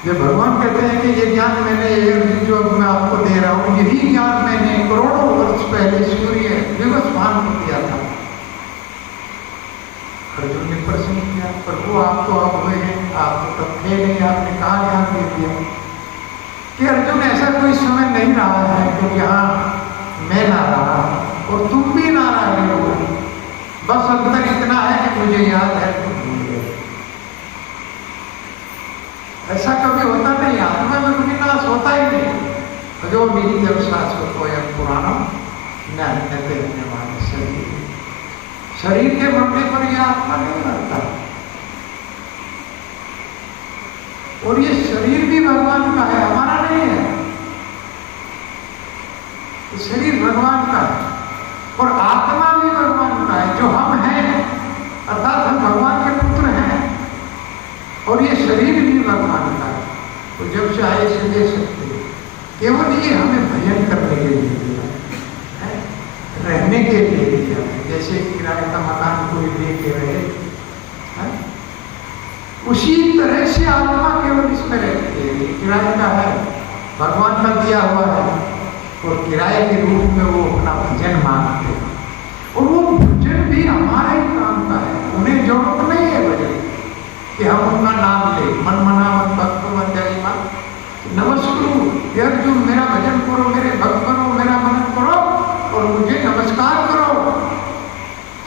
जब भगवान कहते हैं कि ये ज्ञान मैंने, ये जो मैं आपको दे रहा हूं, यही ज्ञान मैंने करोड़ों वर्ष पहले सूर्य विवस्वान को दिया था। अर्जुन ने प्रश्न किया प्रभु आप तो अब हुए हैं, आप तो तब थे नहीं, आपने कहा ज्ञान दे दिया? कि अर्जुन ऐसा कोई समय नहीं रहा है कि यहाँ मैं ना रहा और तुम भी ना रहे हो, बस अंतर इतना है कि मुझे याद है तुम भूल गए। ऐसा कभी होता नहीं, आत्मा में विनाश होता ही नहीं। जो नित्यम शाश्वतोयम पुराणम ज्ञाते हमारे शरीर के मरने पर यह आत्मा नहीं मरता, और ये शरीर भी भगवान का है, हमारा नहीं है। शरीर भगवान का है और आत्मा भी भगवान का है, जो हम हैं अर्थात हम भगवान के पुत्र हैं, और ये शरीर भी भगवान का है। तो जब चाहे इसे ले सकते हैं, केवल ये हमें भजन करने के लिए दिया है, रहने के लिए दिया है। जैसे किराए का मकान कोई ले के रहे है? उसी तरह से आत्मा केवल इसमें रहती है, किराए का है, भगवान का दिया हुआ है, और किराए के रूप में वो अपना भजन मांगते हैं, और वो भजन भी हमारा ही काम का है। उन्हें जरूरत नहीं है भजन कि हम उनका नाम ले, मन मना मत भक्त मत जाइमा, नमस्कुरु हे अर्जुन मेरा भजन करो, मेरे भक्त बनो, मेरा मनन करो और मुझे नमस्कार करो।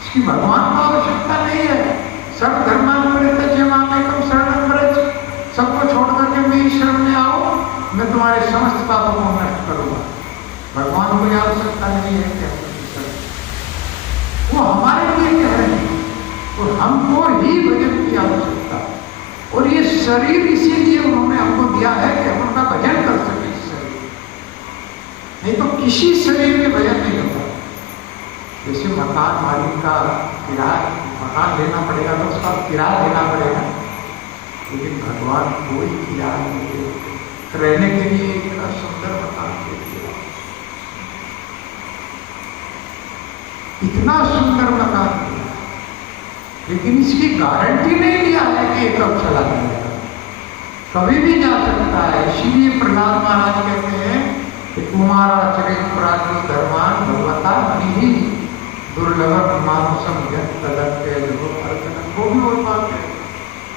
इसकी भगवान को आवश्यकता नहीं है। सब धर्मान परित्यज्य मामेकम शरणं व्रज, सबको छोड़ करके मेरी शरण में आओ, मैं तुम्हारे समस्त पापों को नष्ट करूंगा। भगवान को आवश्यकता नहीं है क्या? वो हमारे लिए कह रहे हैं, और हमको ही भजन की आवश्यकता, और ये शरीर इसीलिए उन्होंने हमको दिया है कि हम उनका भजन कर सके। इस शरीर नहीं तो किसी शरीर में भजन नहीं होता। जैसे मकान मालिक का किराया, मकान लेना पड़ेगा तो उसका किराया देना पड़ेगा, लेकिन भगवान कोई किराया नहीं देते। रहने के लिए इतना सुंदर मकान दे दिया, इतना सुंदर मकान दिया, लेकिन इसकी गारंटी नहीं लिया है कि ये कब चला जाएगा, कभी भी जा सकता है। इसीलिए प्रहलाद महाराज कहते हैं कि कुमाराचरित प्राचीन धर्मान भगवता नहीं दुर्लभ मानुषम अर्जुन, वो भी और बात है,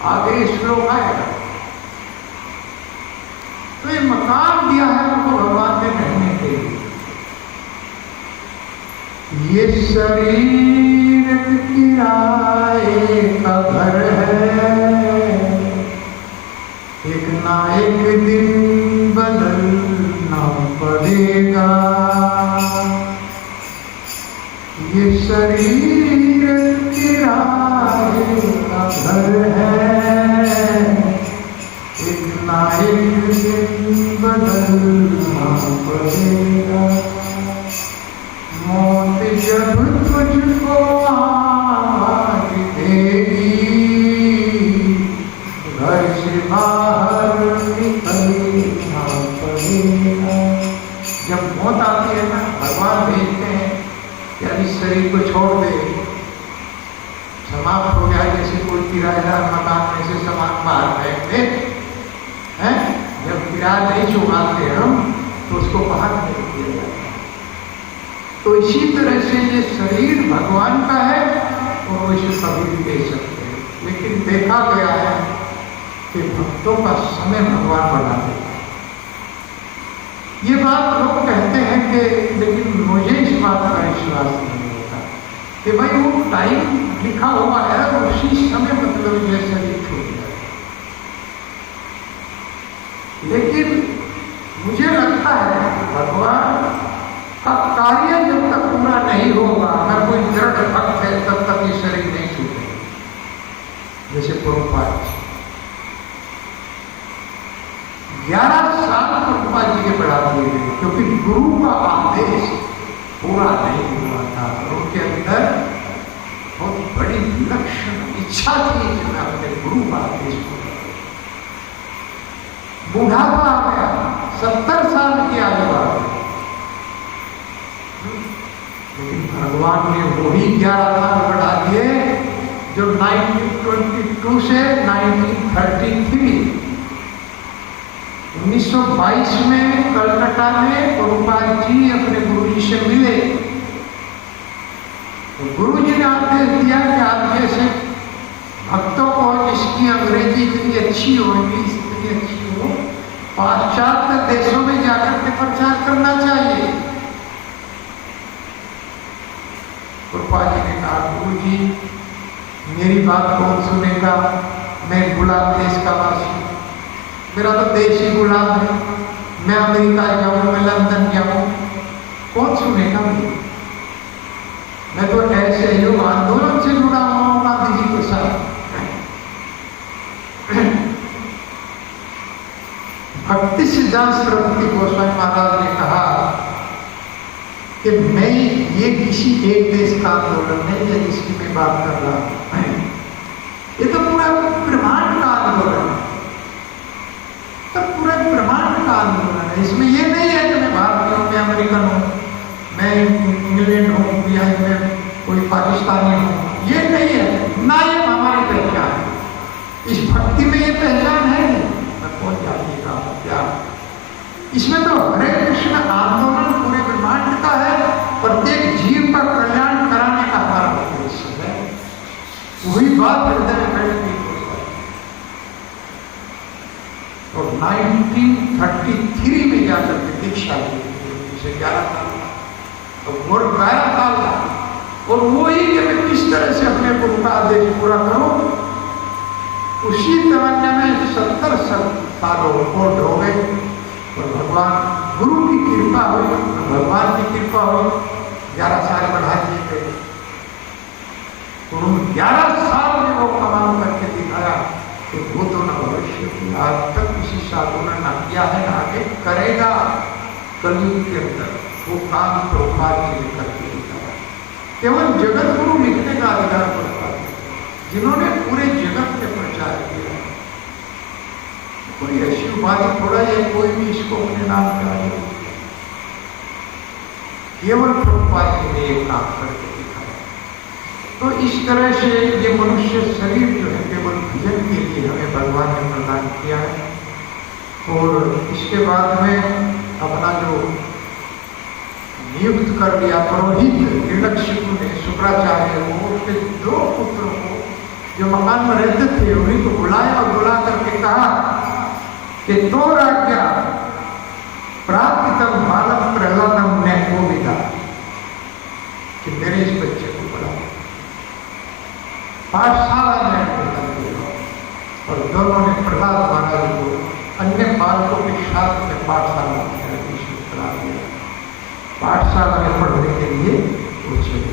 आगे श्लोक आएगा। तो ये मकान दिया है उनको भगवान ने रहने के के लिए। ये शरीर किराए का घर है, एक ना एक दिन बदलना पड़ेगा। ये शरीर किराए का घर है, एक ना एक दिन बदलना पड़ेगा। मौत जब तुझको आवाज देगी, घर से बाहर निकलना पड़ेगा। जब मौत आती है ना, भगवान भेजते हैं कि अब इस शरीर को छोड़ दे, समाप्त हो गया। जैसे कोई किराएदार मकान में से सामान बाहर फेंक दे हैं, जब किराया नहीं चुकाते हम तो उसको बाहर फेंक दिया जाता है। तो इसी तरह से ये शरीर भगवान का है और वो इसे कभी भी दे सकते हैं, लेकिन देखा गया है कि भक्तों का समय भगवान बढ़ा देता है। ये बात लोग कहते हैं कि, लेकिन मुझे इस बात का विश्वास नहीं होता कि भाई वो टाइम लिखा हुआ है और उसी समय मतलब ये शरीर छूट जाए। लेकिन मुझे लगता है भगवान का कार्य जब तक पूरा नहीं होगा, अगर कोई दृढ़ भक्त है तब तक ये शरीर नहीं छूटेगा। जैसे प्रभुपाद 11 साल प्रभुपाद जी के पढ़ा दिए गए, क्योंकि गुरु का आदेश पूरा नहीं हुआ था। उनके अंदर बहुत बड़ी विलक्षण इच्छा थी कि मैं अपने गुरु का आदेश पूरा करूं। बुढ़ापा आ गया, 70 साल की आयु आ गई, लेकिन भगवान ने वही 11 साल बढ़ा दिए जो 1922 से 1933 1922 में कलकत्ता में प्रभुपाद जी अपने गुरु जी से मिले। तो गुरु जी ने आदेश दिया कि आप जैसे भक्तों को जिसकी अंग्रेजी इतनी अच्छी हो, इंग्लिश इतनी अच्छी हो, पाश्चात्य देशों में जाकर के प्रचार करना चाहिए। प्रभुपाद जी ने कहा, गुरु जी मेरी बात कौन सुनेगा, मैं गुलाब देश का वासी, मेरा तो देश ही गुलाब है, मैं अमेरिका जाऊं, मैं लंदन जाऊं, कौन सुनेगा मुझे? मैं तो ऐसे ही आंदोलन से जुड़ा हुआ हूं गांधी जी के साथ। भक्ति सिद्धांत सरस्वती गोस्वामी महाराज ने कहा कि मैं ये किसी एक देश का आंदोलन नहीं है जिसकी मैं बात कर रहा हूं, ये तो पूरा ब्रह्मांड का आंदोलन है, तो पूरा ब्रह्मांड का आंदोलन है। इसमें ये नहीं है कि मैं भारतीय हूं, मैं अमेरिकन हूं, मैं इंग्लैंड हूं या मैं कोई पाकिस्तानी हूं, ये नहीं है ना, ये हमारी पहचान है। इस भक्ति में ये पहचान है, मैं कौन जाति का हूं क्या। इसमें तो हरे कृष्ण आंदोलन पूरे ब्रह्मांड का है, प्रत्येक जीव का कल्याण कराने का हमारा उद्देश्य है। वही बात हृदय में बैठती है। और 1933 में जाकर के दीक्षा ली, 11 साल और 12 साल का, और वही कि मैं किस तरह से अपने गुरु का आदेश पूरा करूं, उसी तमन्ना में 70 सालों कोट हो गए। और भगवान गुरु की कृपा हुई, भगवान की कृपा हुई, 11 साल बढ़ा दिए गए। तो उन 11 साल में वो कमाल करके दिखाया कि वो तो न भविष्य की आज तक किसी साधु ने न किया है, न आगे करेगा। कलयुग के अंदर वो काम प्रभुपाद जी ने करके दिखाया। केवल जगत गुरु लिखने का अधिकार प्रभुपाद जी, जिन्होंने पूरे जगत में प्रचार किया। कोई ऐसी उपाधि थोड़ा है कोई भी इसको अपने नाम पे आ जाए, केवल प्रभुपाद जी ने एक काम करके दिखाया। तो इस तरह से ये मनुष्य शरीर जो है केवल भजन के लिए हमें भगवान ने प्रदान किया है। और इसके बाद में अपना जो नियुक्त कर दिया पुरोहित हिरण्यकशिपु ने शुक्राचार्य को, उसके 2 पुत्रों को जो मकान में रहते थे उन्हीं को बुलाया और बुला करके कहा कि तो राजा प्राप्तम बालक प्रहलाद पाठशाला में पढ़ने के लिए वो चले।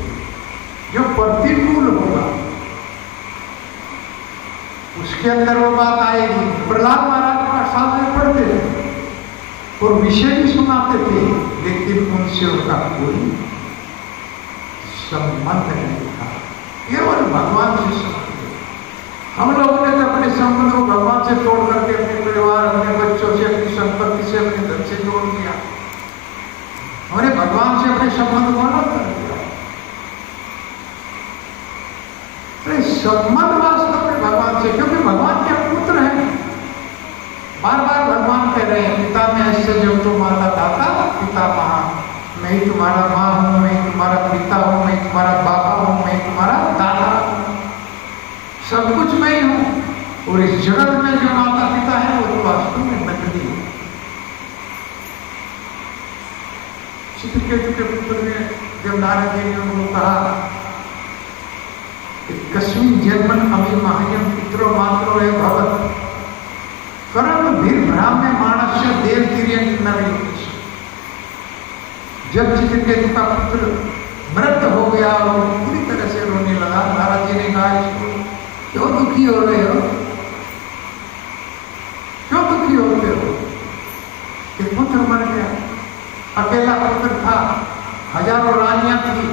जो प्रतिकूल होगा उसके अंदर वो बात आएगी। प्रहलाद महाराज पाठशाला में पढ़ते थे और विषय भी सुनाते थे, लेकिन उनसे उनका कोई संबंध नहीं था, केवल भगवान से संबंध। हम लोगों ने तो अपने संबंध को भगवान से तोड़ करके अपने परिवार, अपने बच्चों से, अपनी संपत्ति से, अपने धन से तोड़ दिया। हमने भगवान से अपने संबंध को अलग कर दिया। अरे संबंध वास्तव में भगवान से, क्योंकि भगवान के पुत्र हैं। बार बार भगवान कह रहे हैं, पिता में ऐसे जो तो माता दाता पिता महा, मैं ही तुम्हारा माँ हूं, मैं ही तुम्हारा पिता हूं, मैं तुम्हारा बाबा हूं, मैं तुम्हारा दादा हूं, सब कुछ मैं ही हूं। और इस जगत में जो माता पिता है वो तो वास्तव में नकली है। चित्रकेतु के पुत्र ने जब नारद जी ने उनको कहा कि कस्मिन् जन्मन अमी महायम पितरो मात्रो है भवत कर्म भीर ब्राह्मण मानस्य देव तिर्यक नरेश। जब चित्रकेतु का पुत्र मृत हो गया और पूरी तरह से रोने लगा, नारद जी ने कहा, क्यों दुखी हो रहे हो, क्यों दुखी होते हो? कि पुत्र मर गया, अकेला पुत्र था, हजारों रानियां थी,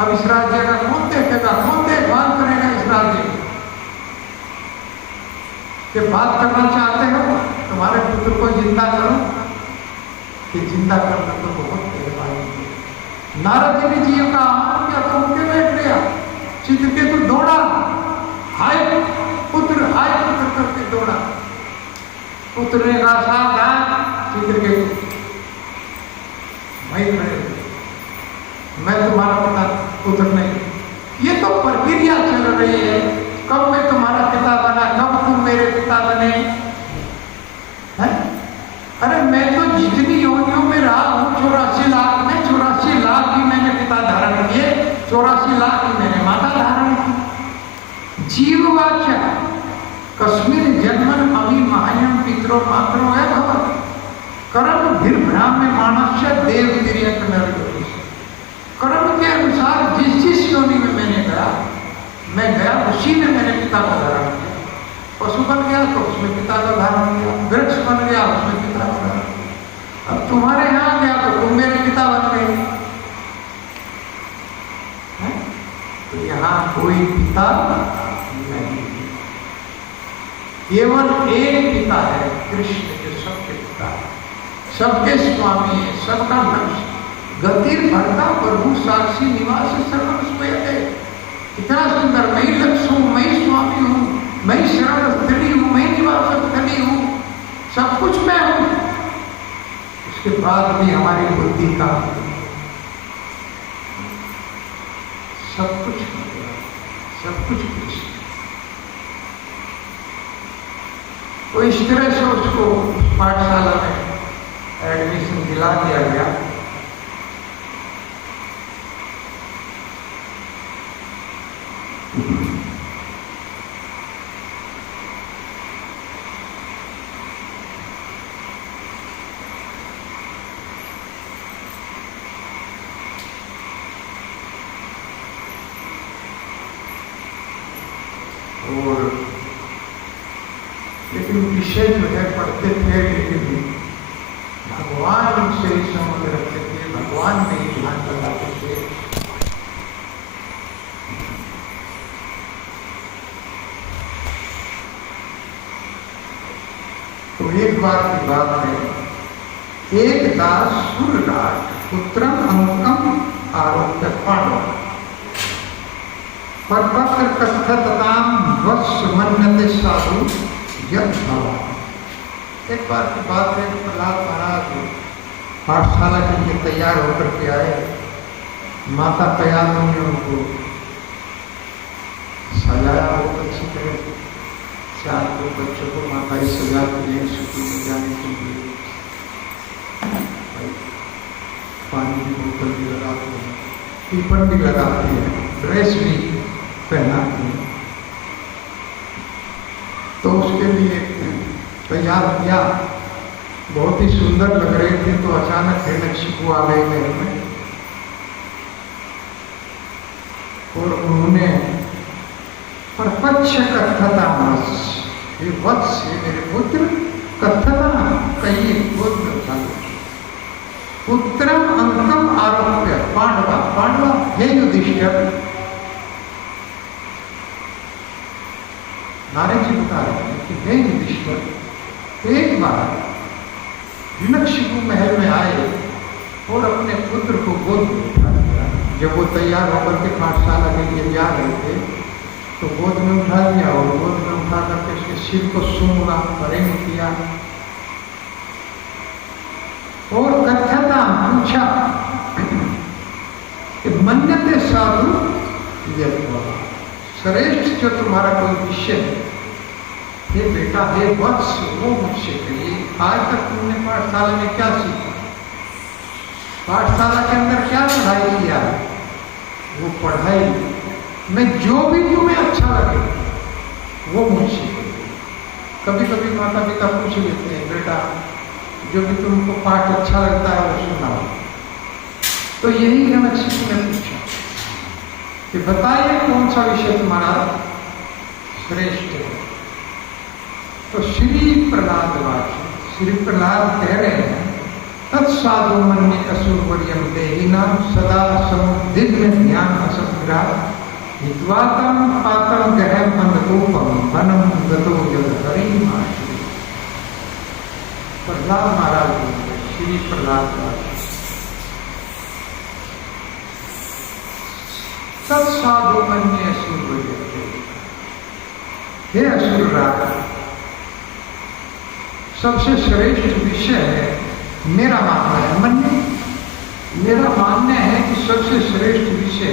अब इस राज्य का कौन देखेगा, कौन देखभाल करेगा इस राज्य की? कि बात करना चाहते हो तुम्हारे पुत्र को जिंदा करो, कि जिंदा करना तो बहुत बेहतर है। नारद जी ने जीव का आह्वान किया तो उनके बैठ गया। चित्रकेतु दौड़ा, हाय पुत्र करके दौड़ा। पुत्र ने कहा, सावधान चित्रकेतु, वहीं खड़े, मैं तुम्हारा पिता पुत्र नहीं। ये तो प्रक्रिया चल रही है, कब मैं तुम्हारा पिता बना, कब तुम मेरे पिता बने हैं? अरे मैं तो जितनी योनियों में रहा हूं 84 लाख में 84 लाख भी मैंने पिता धारण किए, 84 लाख भी मैंने माता धारण की। जीववाच्य कस्मिन् जन्मन अमी महायम पितरो मात्रो है भवत कर्म भीर ब्राह्मण मानस्य देव तिर्यक नरेश। कर्म के अनुसार जिस योनि में मैंने गया, मैं गया उसी में मैंने पिता का धारण किया। पशु बन गया तो उसमें पिता का धारण किया, वृक्ष बन गया उसमें पिता का धारण किया। अब तुम्हारे यहां गया तो तुम मेरे पिता बन गए। तो यहां कोई पिता नहीं, केवल एक पिता है, कृष्ण, जो सबके पिता है, सबके स्वामी है, सबका लक्ष्य। गतिर भरता प्रभु साक्षी निवास सर्व स्वयं। इतना सुंदर, मैं ही लक्ष्य हूं, मैं ही स्वामी हूं, मैं ही शरण स्थली हूं, मैं ही निवास स्थली हूं, सब कुछ मैं हूं। उसके बाद भी हमारी बुद्धि का सब कुछ कृष्ण। तो इस तरह से उसको पाठशाला में एडमिशन दिला दिया गया। और लेकिन विषय जो है पढ़ते थे, लेकिन भगवान से ही संबंध रखते थे, भगवान में ही ध्यान लगाते थे। तो एक बार की बात है, एक दास सूर्यराज पुत्रम अंकम आरोप्य पांडव परपत्र कथताम वत्स मन्नते साधु यद भवा। एक बार की बात है, प्रहलाद महाराज पाठशाला के लिए तैयार होकर के आए। माता कयालों ने उनको सजाया बहुत अच्छी तरह, 4 बच्चों को माता ही सजा के स्कूल में जाने के लिए पानी की बोतल भी लगाते हैं, टिफिन भी लगाते हैं, ड्रेस भी पहनाते हैं। तो उसके लिए तैयार किया, बहुत ही सुंदर लग रहे थे। थे तो अचानक हिरण्यकशिपु आ गए घर में और उन्होंने प्रत्यक्ष कथता वत्स, ये वत्स ये मेरे पुत्र कथता कहिए गोद में उठा लो। पुत्रम अंकम आरोप्य पांडवा, पांडवा हे युधिष्ठिर, नारद जी बता रहे हैं कि हे युधिष्ठिर, एक बार हिरण्यकशिपु महल में आए और अपने पुत्र को गोद में उठा लिया। जब वो तैयार होकर के पाठशाला के लिए जा रहे थे तो गोद में उठा लिया और गोद में उठा करके उसके सिर को सूंघा, प्रेम किया और कथता पूछा कि मन्यते साधु श्रेष्ठ जो तुम्हारा कोई विषय है, हे बेटा हे वत्स, वो मुझसे कहिए। आज तक तुमने पाठशाला में क्या सीखा, पाठशाला के अंदर क्या पढ़ाई किया है, वो पढ़ाई में जो भी तुम्हें अच्छा लगे वो मुझसे कहिए। कभी कभी माता पिता पूछ लेते हैं बेटा जो भी तुमको पाठ अच्छा लगता है वो सुनाओ, तो यही हिरण्यकशिपु ने पूछा कि बताइए कौन सा विषय तुम्हारा श्रेष्ठ है। तो श्री प्रहलाद वाक्य, श्री प्रहलाद कह रहे हैं तत्साधु मन्य असुरवर्यम देहिना सदा समुद्दिग्न ध्यान असंग्रह हित्वातम पातम गहम अंधरूपम वनम गतो जल हरिमाश्री। प्रहलाद महाराज बोलते, श्री प्रहलाद वाक्य तत्साधु मन्य असुरवर्यम, हे असुरराज सबसे श्रेष्ठ विषय है मेरा मानना है, मन्य मेरा मानना है कि सबसे श्रेष्ठ विषय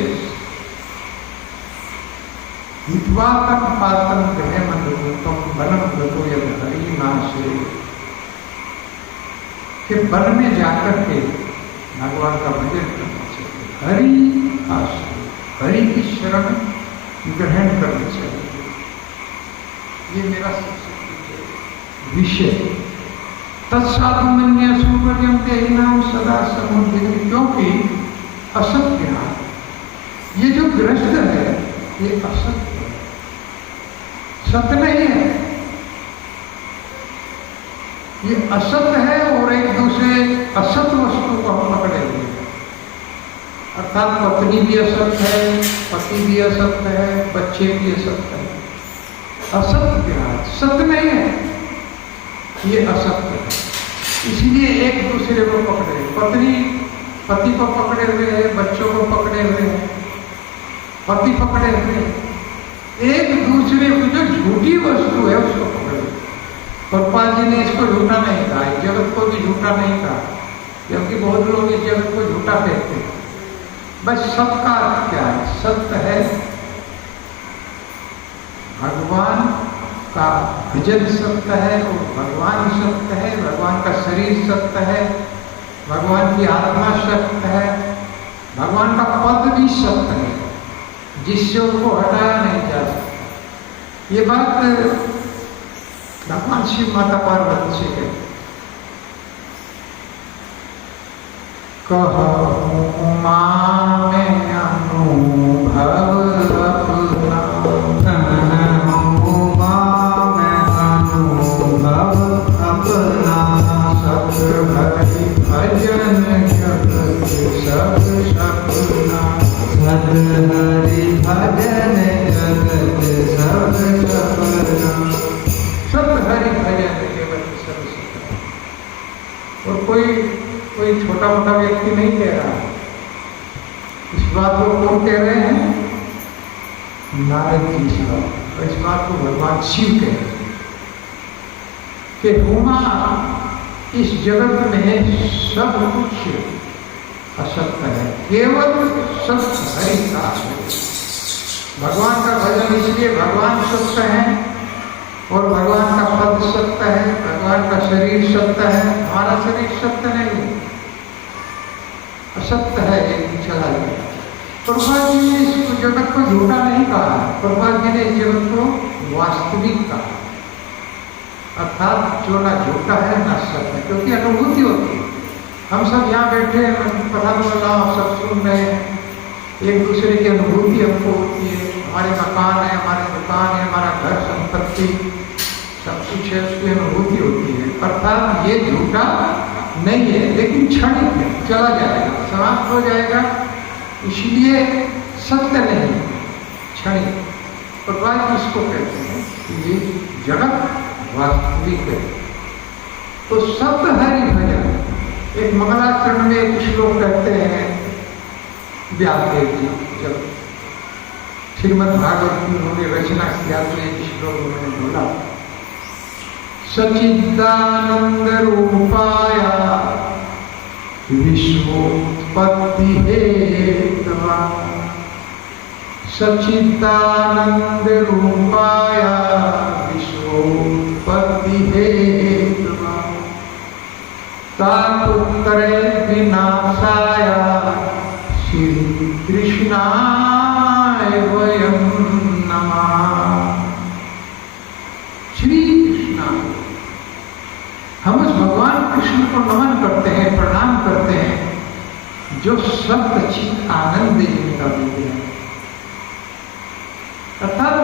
हित्वातम पातम गृह मंदरूपम वनम गतो यद हरिमाश्रय, कि वन में जाकर के भगवान का भजन करना चाहिए, हरि आश्रय, हरि की शरण ग्रहण करनी चाहिए। ये मेरा सबसे विषय। तत्साधु मन्य असुरवर्यम देहिनाम सदा समुद्दिग्न, क्योंकि असत्य ये जो ग्रस्त है ये असत्य है, सत्य नहीं है, ये असत्य है और एक दूसरे असत्य वस्तु को हम पकड़े हुए हैं। अर्थात पत्नी भी असत्य है, पति भी असत्य है, बच्चे भी असत्य है, असत्य सत्य नहीं है, ये असत्य है। इसलिए एक दूसरे को पकड़े, पत्नी पति को पकड़े हुए है, बच्चों को पकड़े हुए है, पति पकड़े हुए, एक दूसरे की जो झूठी वस्तु है उसको पकड़े। प्रभुपाद जी ने इसको झूठा नहीं कहा, जगत को भी झूठा नहीं कहा, जबकि बहुत लोग इस जगत को झूठा कहते हैं। बस सबका अर्थ क्या है, सत्य है भगवान का भजन सत्य है और भगवान सत्य है, भगवान का शरीर सत्य है, भगवान की आत्मा सत्य है, भगवान का पद भी सत्य है जिससे उनको हटाया नहीं जा सकता। ये बात भगवान शिव माता पार्वती से है, कहो मां में अनुभव अपना, भजन जगत सब सपना, हरि भजन जगत सब सपना, सब हरि भजन जगत सब सपना। और कोई छोटा मोटा व्यक्ति नहीं कह रहा है, इस बात को कौन कह रहे हैं, नारद जी साहब। इस बात को भगवान शिव कह रहे हैं कि हुमा इस जगत में सब कुछ असत्य है, केवल सत्य हरि का है। भगवान का भजन इसलिए भगवान सत्य है और भगवान का पद सत्य है, भगवान का शरीर सत्य है, हमारा शरीर सत्य नहीं है, असत्य है, एक चला गया। प्रभुपाद जी ने इस जगत को झूठा नहीं कहा, प्रभुपाद जी ने इस जगत को वास्तविक कहा, अर्थात जो ना झूठा है ना सत्य है, क्योंकि अनुभूति होती है। हम सब यहाँ बैठे हैं, आप सब सुन रहे हैं, एक दूसरे की अनुभूति हमको होती है। हमारे मकान है, हमारे दुकान है, हमारा घर संपत्ति सब कुछ है, उसकी अनुभूति होती है। अर्थात ये झूठा नहीं है, लेकिन क्षणिक है, चला जाएगा, समाप्त हो जाएगा, इसलिए सत्य नहीं, क्षणिक। भगवान किसको कहते हैं कि ये जगत वास्तविक है। तो सत्य हरि भजन, एक मंगलाचरण में एक श्लोक कहते हैं व्यासदेव जी, जब श्रीमद् भागवत की उन्होंने रचना किया तो एक श्लोक उन्होंने बोला, सच्चिदानंद रूपाय विश्वोत्पत्ति हेतवा, सच्चिदानंद रूपाय विश्वोत्पत्ति हेतवा, तापुत्तरे विनाशाय श्री कृष्णाय वयं नमः। श्री कृष्ण, हम उस भगवान कृष्ण को नमन करते हैं, प्रणाम करते हैं, जो सत्य चित आनंद जिनका विषय है, अर्थात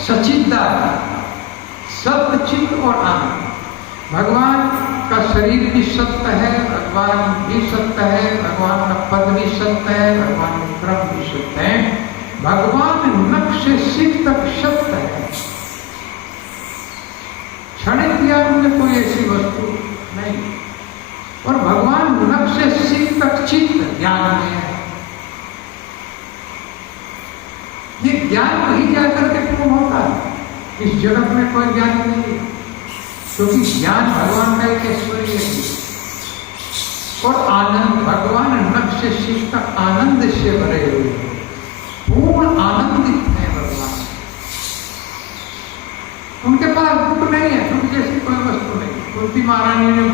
सच्चिदानंद, सत्य चित और आनंद। भगवान का शरीर भी सत्य है, भगवान भी सत्य है, भगवान का पद भी सत्य है, भगवान का क्रम भी सत्य है, भगवान नख से सिर तक सत्य है। क्षणिक ज्ञान में कोई ऐसी वस्तु नहीं, और भगवान नख से सिर तक चित्त ज्ञान में है। ये ज्ञान वही जाकर के पूर्ण होता है, इस जगत में कोई ज्ञान नहीं है, क्योंकि ज्ञान भगवान का एक ऐश्वर्य है। और आनंद, भगवान नख से शिव तक आनंद से भरे हुए हैं, पूर्ण आनंदित है भगवान। उनके पास दुख नहीं है, दुख जैसी कोई वस्तु नहीं। कुंती महारानी ने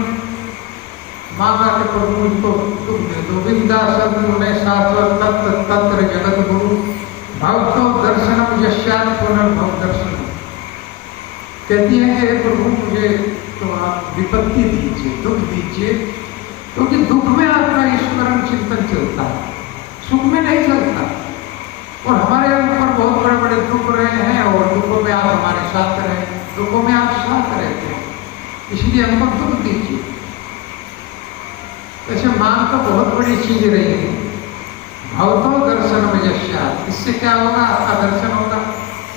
मांगा के प्रभु मुझको दुख दे दो, विद्या शब्द में शाश्वत तत्व तत्र जगत गुरु भवतो दर्शनम यस्यात् पुनर्भव दर्शन। कहती है कि प्रभु मुझे तो आप विपत्ति दीजिए, दुख दीजिए, क्योंकि दुख में आपका ईश्वरन चिंतन चलता है, सुख में नहीं चलता। और हमारे ऊपर बहुत बड़े बड़े दुख रहे हैं, और दुखों में आप हमारे साथ रहे, दुखों में आप साथ रहते हैं, इसलिए हमको दुख दीजिए। ऐसे मांग तो बहुत बड़ी चीज रही है। भवतो दर्शन में यस्यात्, इससे क्या होगा? आपका दर्शन होगा।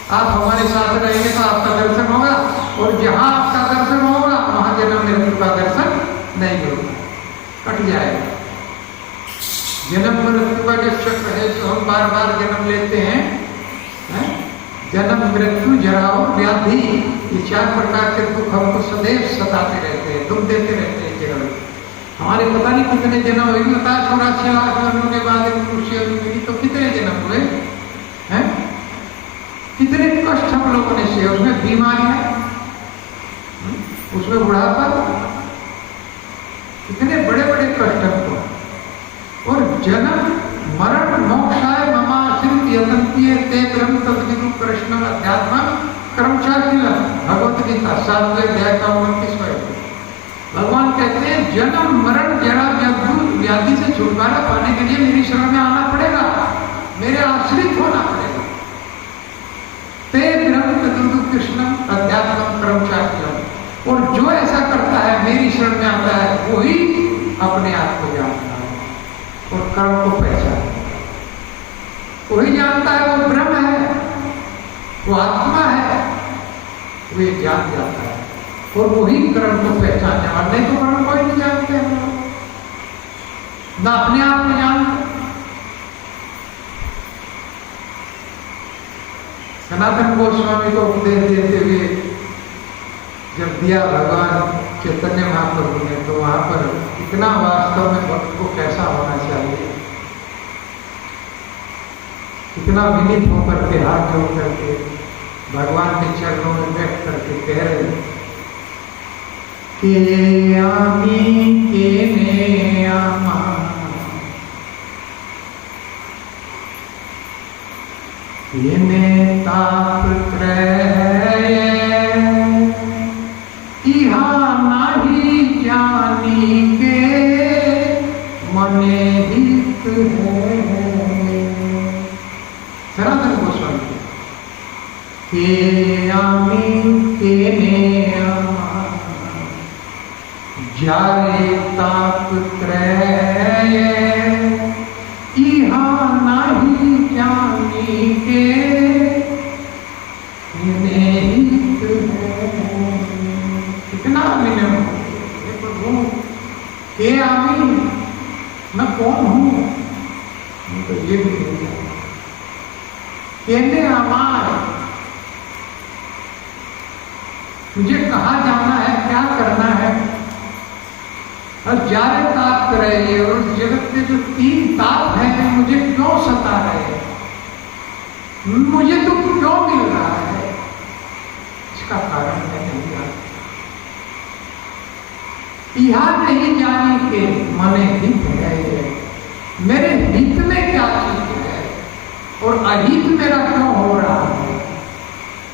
आप हमारे साथ रहेंगे तो आपका दर्शन होगा, और जहां आपका दर्शन होगा वहां जन्म मृत्यु का दर्शन नहीं होगा, कट जाएगा। जन्म मृत्यु का जो चक्र है, तो हम बार बार जन्म लेते हैं, जन्म मृत्यु जरा और व्याधि, ये 4 प्रकार के दुख हमको सदैव सताते रहते हैं, दुख देते रहते हैं जन्म। हमारे पता नहीं कितने जन्म हुए, 84 लाख जन्मों के बाद मनुष्य मिली, तो कितने जन्म हुए हैं? कितने कष्ट हम लोगों ने से, उसमें बीमारियां, उसमें बुढ़ापा, कितने बड़े बड़े कष्ट हमको। और जन्म मरण मोक्षाय ममाश्रित यतन्ति ते ब्रह्म तद्विदु कृष्ण अध्यात्म क्रमचाकिल, भगवत गीता 7वें अध्याय का 29वां। भगवान कहते हैं जन्म मरण जरा व्याधि से छुटकारा पाने के लिए मेरी शरण में आना पड़ेगा, मेरे आश्रित होना पड़ेगा। ते ब्रह्म तद्विदु कृष्ण अध्यात्म क्रमचाकिल, और जो ऐसा करता है, मेरी शरण में आता है, वही अपने आप को जानता है और कर्म को पहचानता है। वही जानता है वो ब्रह्म है, वो आत्मा है, वो ये जान जाता है, और वही कर्म को पहचानने वाला। नहीं तो कर्म कोई नहीं जानते हम लोग, ना अपने आप को जानते। सनातन गोस्वामी को उपदेश देते हुए जब दिया भगवान चैतन्य महाप्रभु ने, तो वहां पर इतना वास्तव में भक्त को कैसा होना चाहिए, इतना विनीत होकर के हाथ जोड़ करके भगवान के चरणों में बैठ करके कह रहे कि आमी के ने आमा ये ताप इहा नाही जानी के है। सनातन गोस्वामी के आमी के ने जारे ताप त्रय इहा नहीं जानी के हित है। कितना विनय प्रभु के आमी, मैं कौन हूँ? तो ये भी नहीं जाना। कहने आमार, तुझे कहाँ जाना है, क्या करना है? और जारे ताप कर रहे हैं, और जगत के जो 3 ताप हैं मुझे क्यों सता रहे हैं, मुझे दुख क्यों मिल रहा है? इसका कारण मैं नहीं जानता। यह नहीं जानी के मने हित है, मेरे हित में क्या चीज है और अहित मेरा क्यों हो रहा है?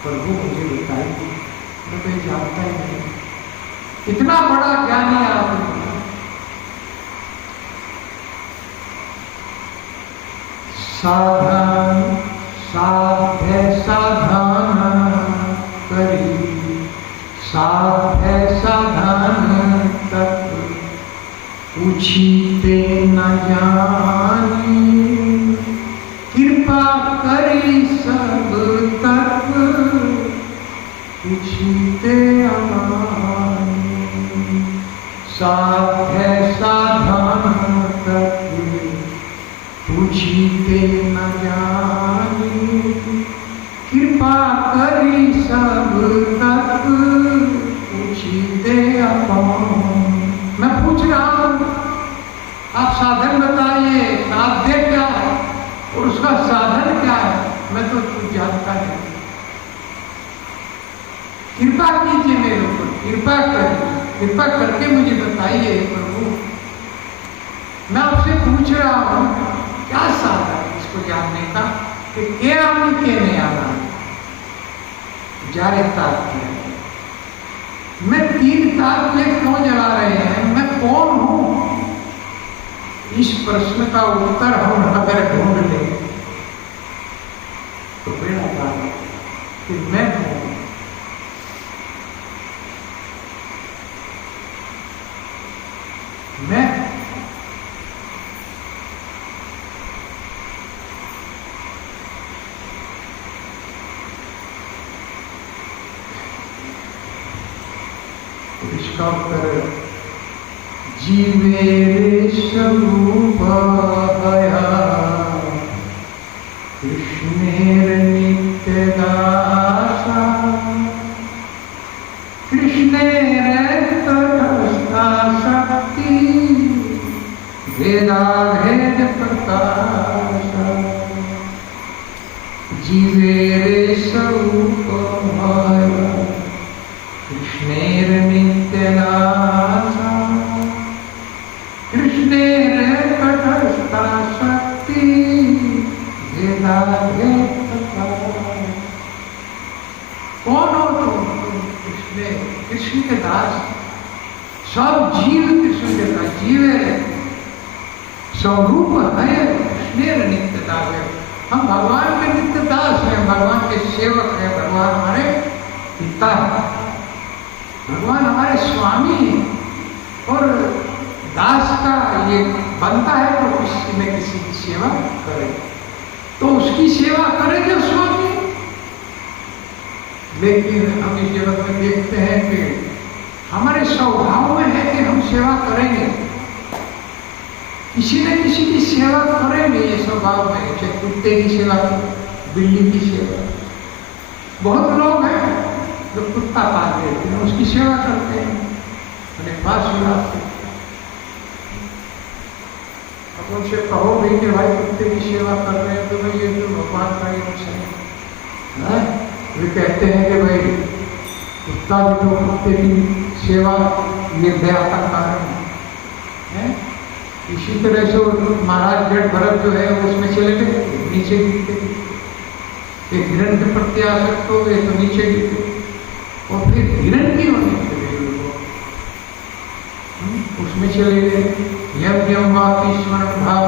प्रभु मुझे बताइए, मैं तो जानता ही नहीं। इतना बड़ा ज्ञानी आदमी, साधन साध्य साधन करी, साध्य साधन तक पूछीते न जानी, कृपा करी सब तक पूछीते अमानी। साध्य साधन तक पूछीते न जानी, कृपा करी सब तक पूछीते अपानी। मैं पूछ रहा हूं, आप साधन बताइए, साध्य क्या है और उसका साधन क्या है? मैं तो कुछ जानता नहीं। कृपा कीजिए मेरे ऊपर, कृपा करिए, कृपा करके मुझे बताइए प्रभु। मैं आपसे पूछ रहा हूं, क्या साधन है इसको जानने का कि क्या आमी के नहीं आना, जारे ताप किया। मैं 3 ताप ये क्यों जला रहे हैं, मैं कौन हूं? इस प्रश्न का उत्तर हम अगर ढूंढ लें तो बेड़ा पार कि मैं कौन हूं। मैं इसका उत्तर जीवेरे स्वरूप कृष्णेर नित्य दासा, कृष्णेर तटस्था शक्ति भेदाभेद प्रकाश। जीवेरे स्वरूप कृष्णेर नित्यदासा, कृष्णेर तटस्था शक्ति भेदाभेद प्रकाश। कौन हो तुम? कृष्ण के दास। सब जीव कृष्ण के दास, जीवे स्वरूप है कृष्णेर नित्य दास है। हम भगवान के नित्य दास हैं, भगवान के सेवक हैं, भगवान हमारे पिता है, भगवान हमारे स्वामी हैं। और दास का ये बनता है तो किसी न किसी की सेवा करे, तो उसकी सेवा करेंगे स्वामी। लेकिन हम इस जगत में देखते हैं कि हमारे स्वभाव में है कि हम सेवा करेंगे, किसी न किसी की सेवा करेंगे, ये स्वभाव में। चाहे कुत्ते की सेवा, बिल्ली की सेवा। बहुत लोग हैं जो कुत्ता पालते हैं, उसकी सेवा करते हैं अपने पास लाते। अब उनसे कहो भी कि भाई कुत्ते की सेवा कर रहे हैं तो भाई ये तो भगवान का ही है। वे कहते हैं कि भाई कुत्ता भी तो कुत्ते की सेवा निर्दया का कारण है। इसी तरह से महाराज जड़ भरत जो है उसमें चले गए, नीचे गिरते। एक हिरण के प्रति आसक्त हो गए तो नीचे गिरते, और फिर हिरण की होने के लिए उसमें चले गए। यज्ञ वापी स्मरण भाव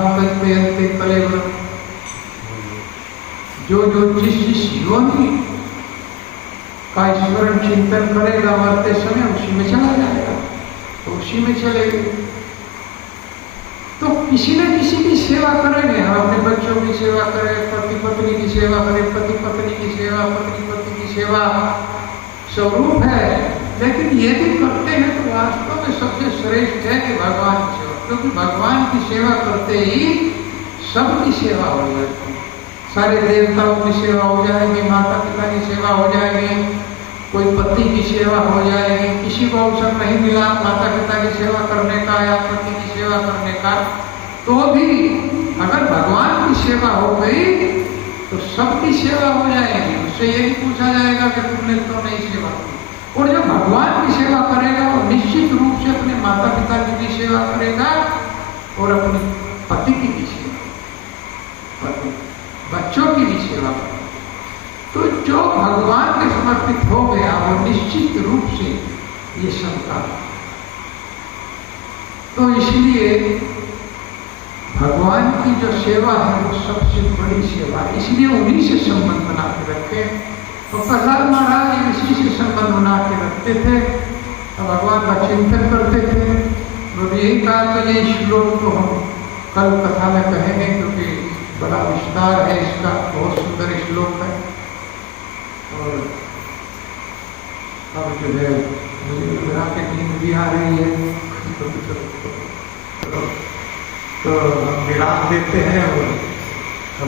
जो जिस जिस योनि का स्मरण चिंतन करेगा मरते समय उसी में चला जाएगा, तो उसी में चलेगा। तो किसी न किसी की सेवा करेंगे, हम अपने बच्चों की सेवा करें, पति पत्नी की सेवा करें, पति पत्नी की सेवा, पत्नी पति की सेवा स्वरूप है। लेकिन ये भी करते हैं तो वास्तव में सबसे श्रेष्ठ है कि भगवान की सेवा, क्योंकि भगवान की सेवा करते ही सबकी सेवा हो जाती है। सारे देवताओं की सेवा हो जाएगी, माता पिता की सेवा हो जाएगी, कोई पति की सेवा हो जाएगी। किसी को अवसर नहीं मिला माता पिता की सेवा करने का या पति की सेवा करने का, तो भी अगर भगवान की सेवा हो गई तो सबकी सेवा हो जाएगी। उससे ये पूछा जाएगा कि तुमने तो नहीं सेवा की। और जब भगवान की सेवा करेगा वो निश्चित रूप से अपने माता पिता की भी सेवा करेगा और अपने पति की भी सेवा, बच्चों की भी सेवा करेगा। तो जो भगवान के समर्पित हो गया वो निश्चित रूप से ये सबका। तो इसलिए भगवान की जो सेवा है वो सबसे बड़ी सेवा है, इसलिए उन्हीं से संबंध बना के रखे। तो प्रहलाद महाराज इसी से संबंध बना के रखते थे, तो भगवान का चिंतन करते थे। और यही कहा तो ये श्लोक तो हम कल कथा में कहेंगे, क्योंकि बड़ा विस्तार है इसका, बहुत सुंदर श्लोक है। और अब जो है मुझे के नींद भी आ रही है, तो हम विराम देते हैं और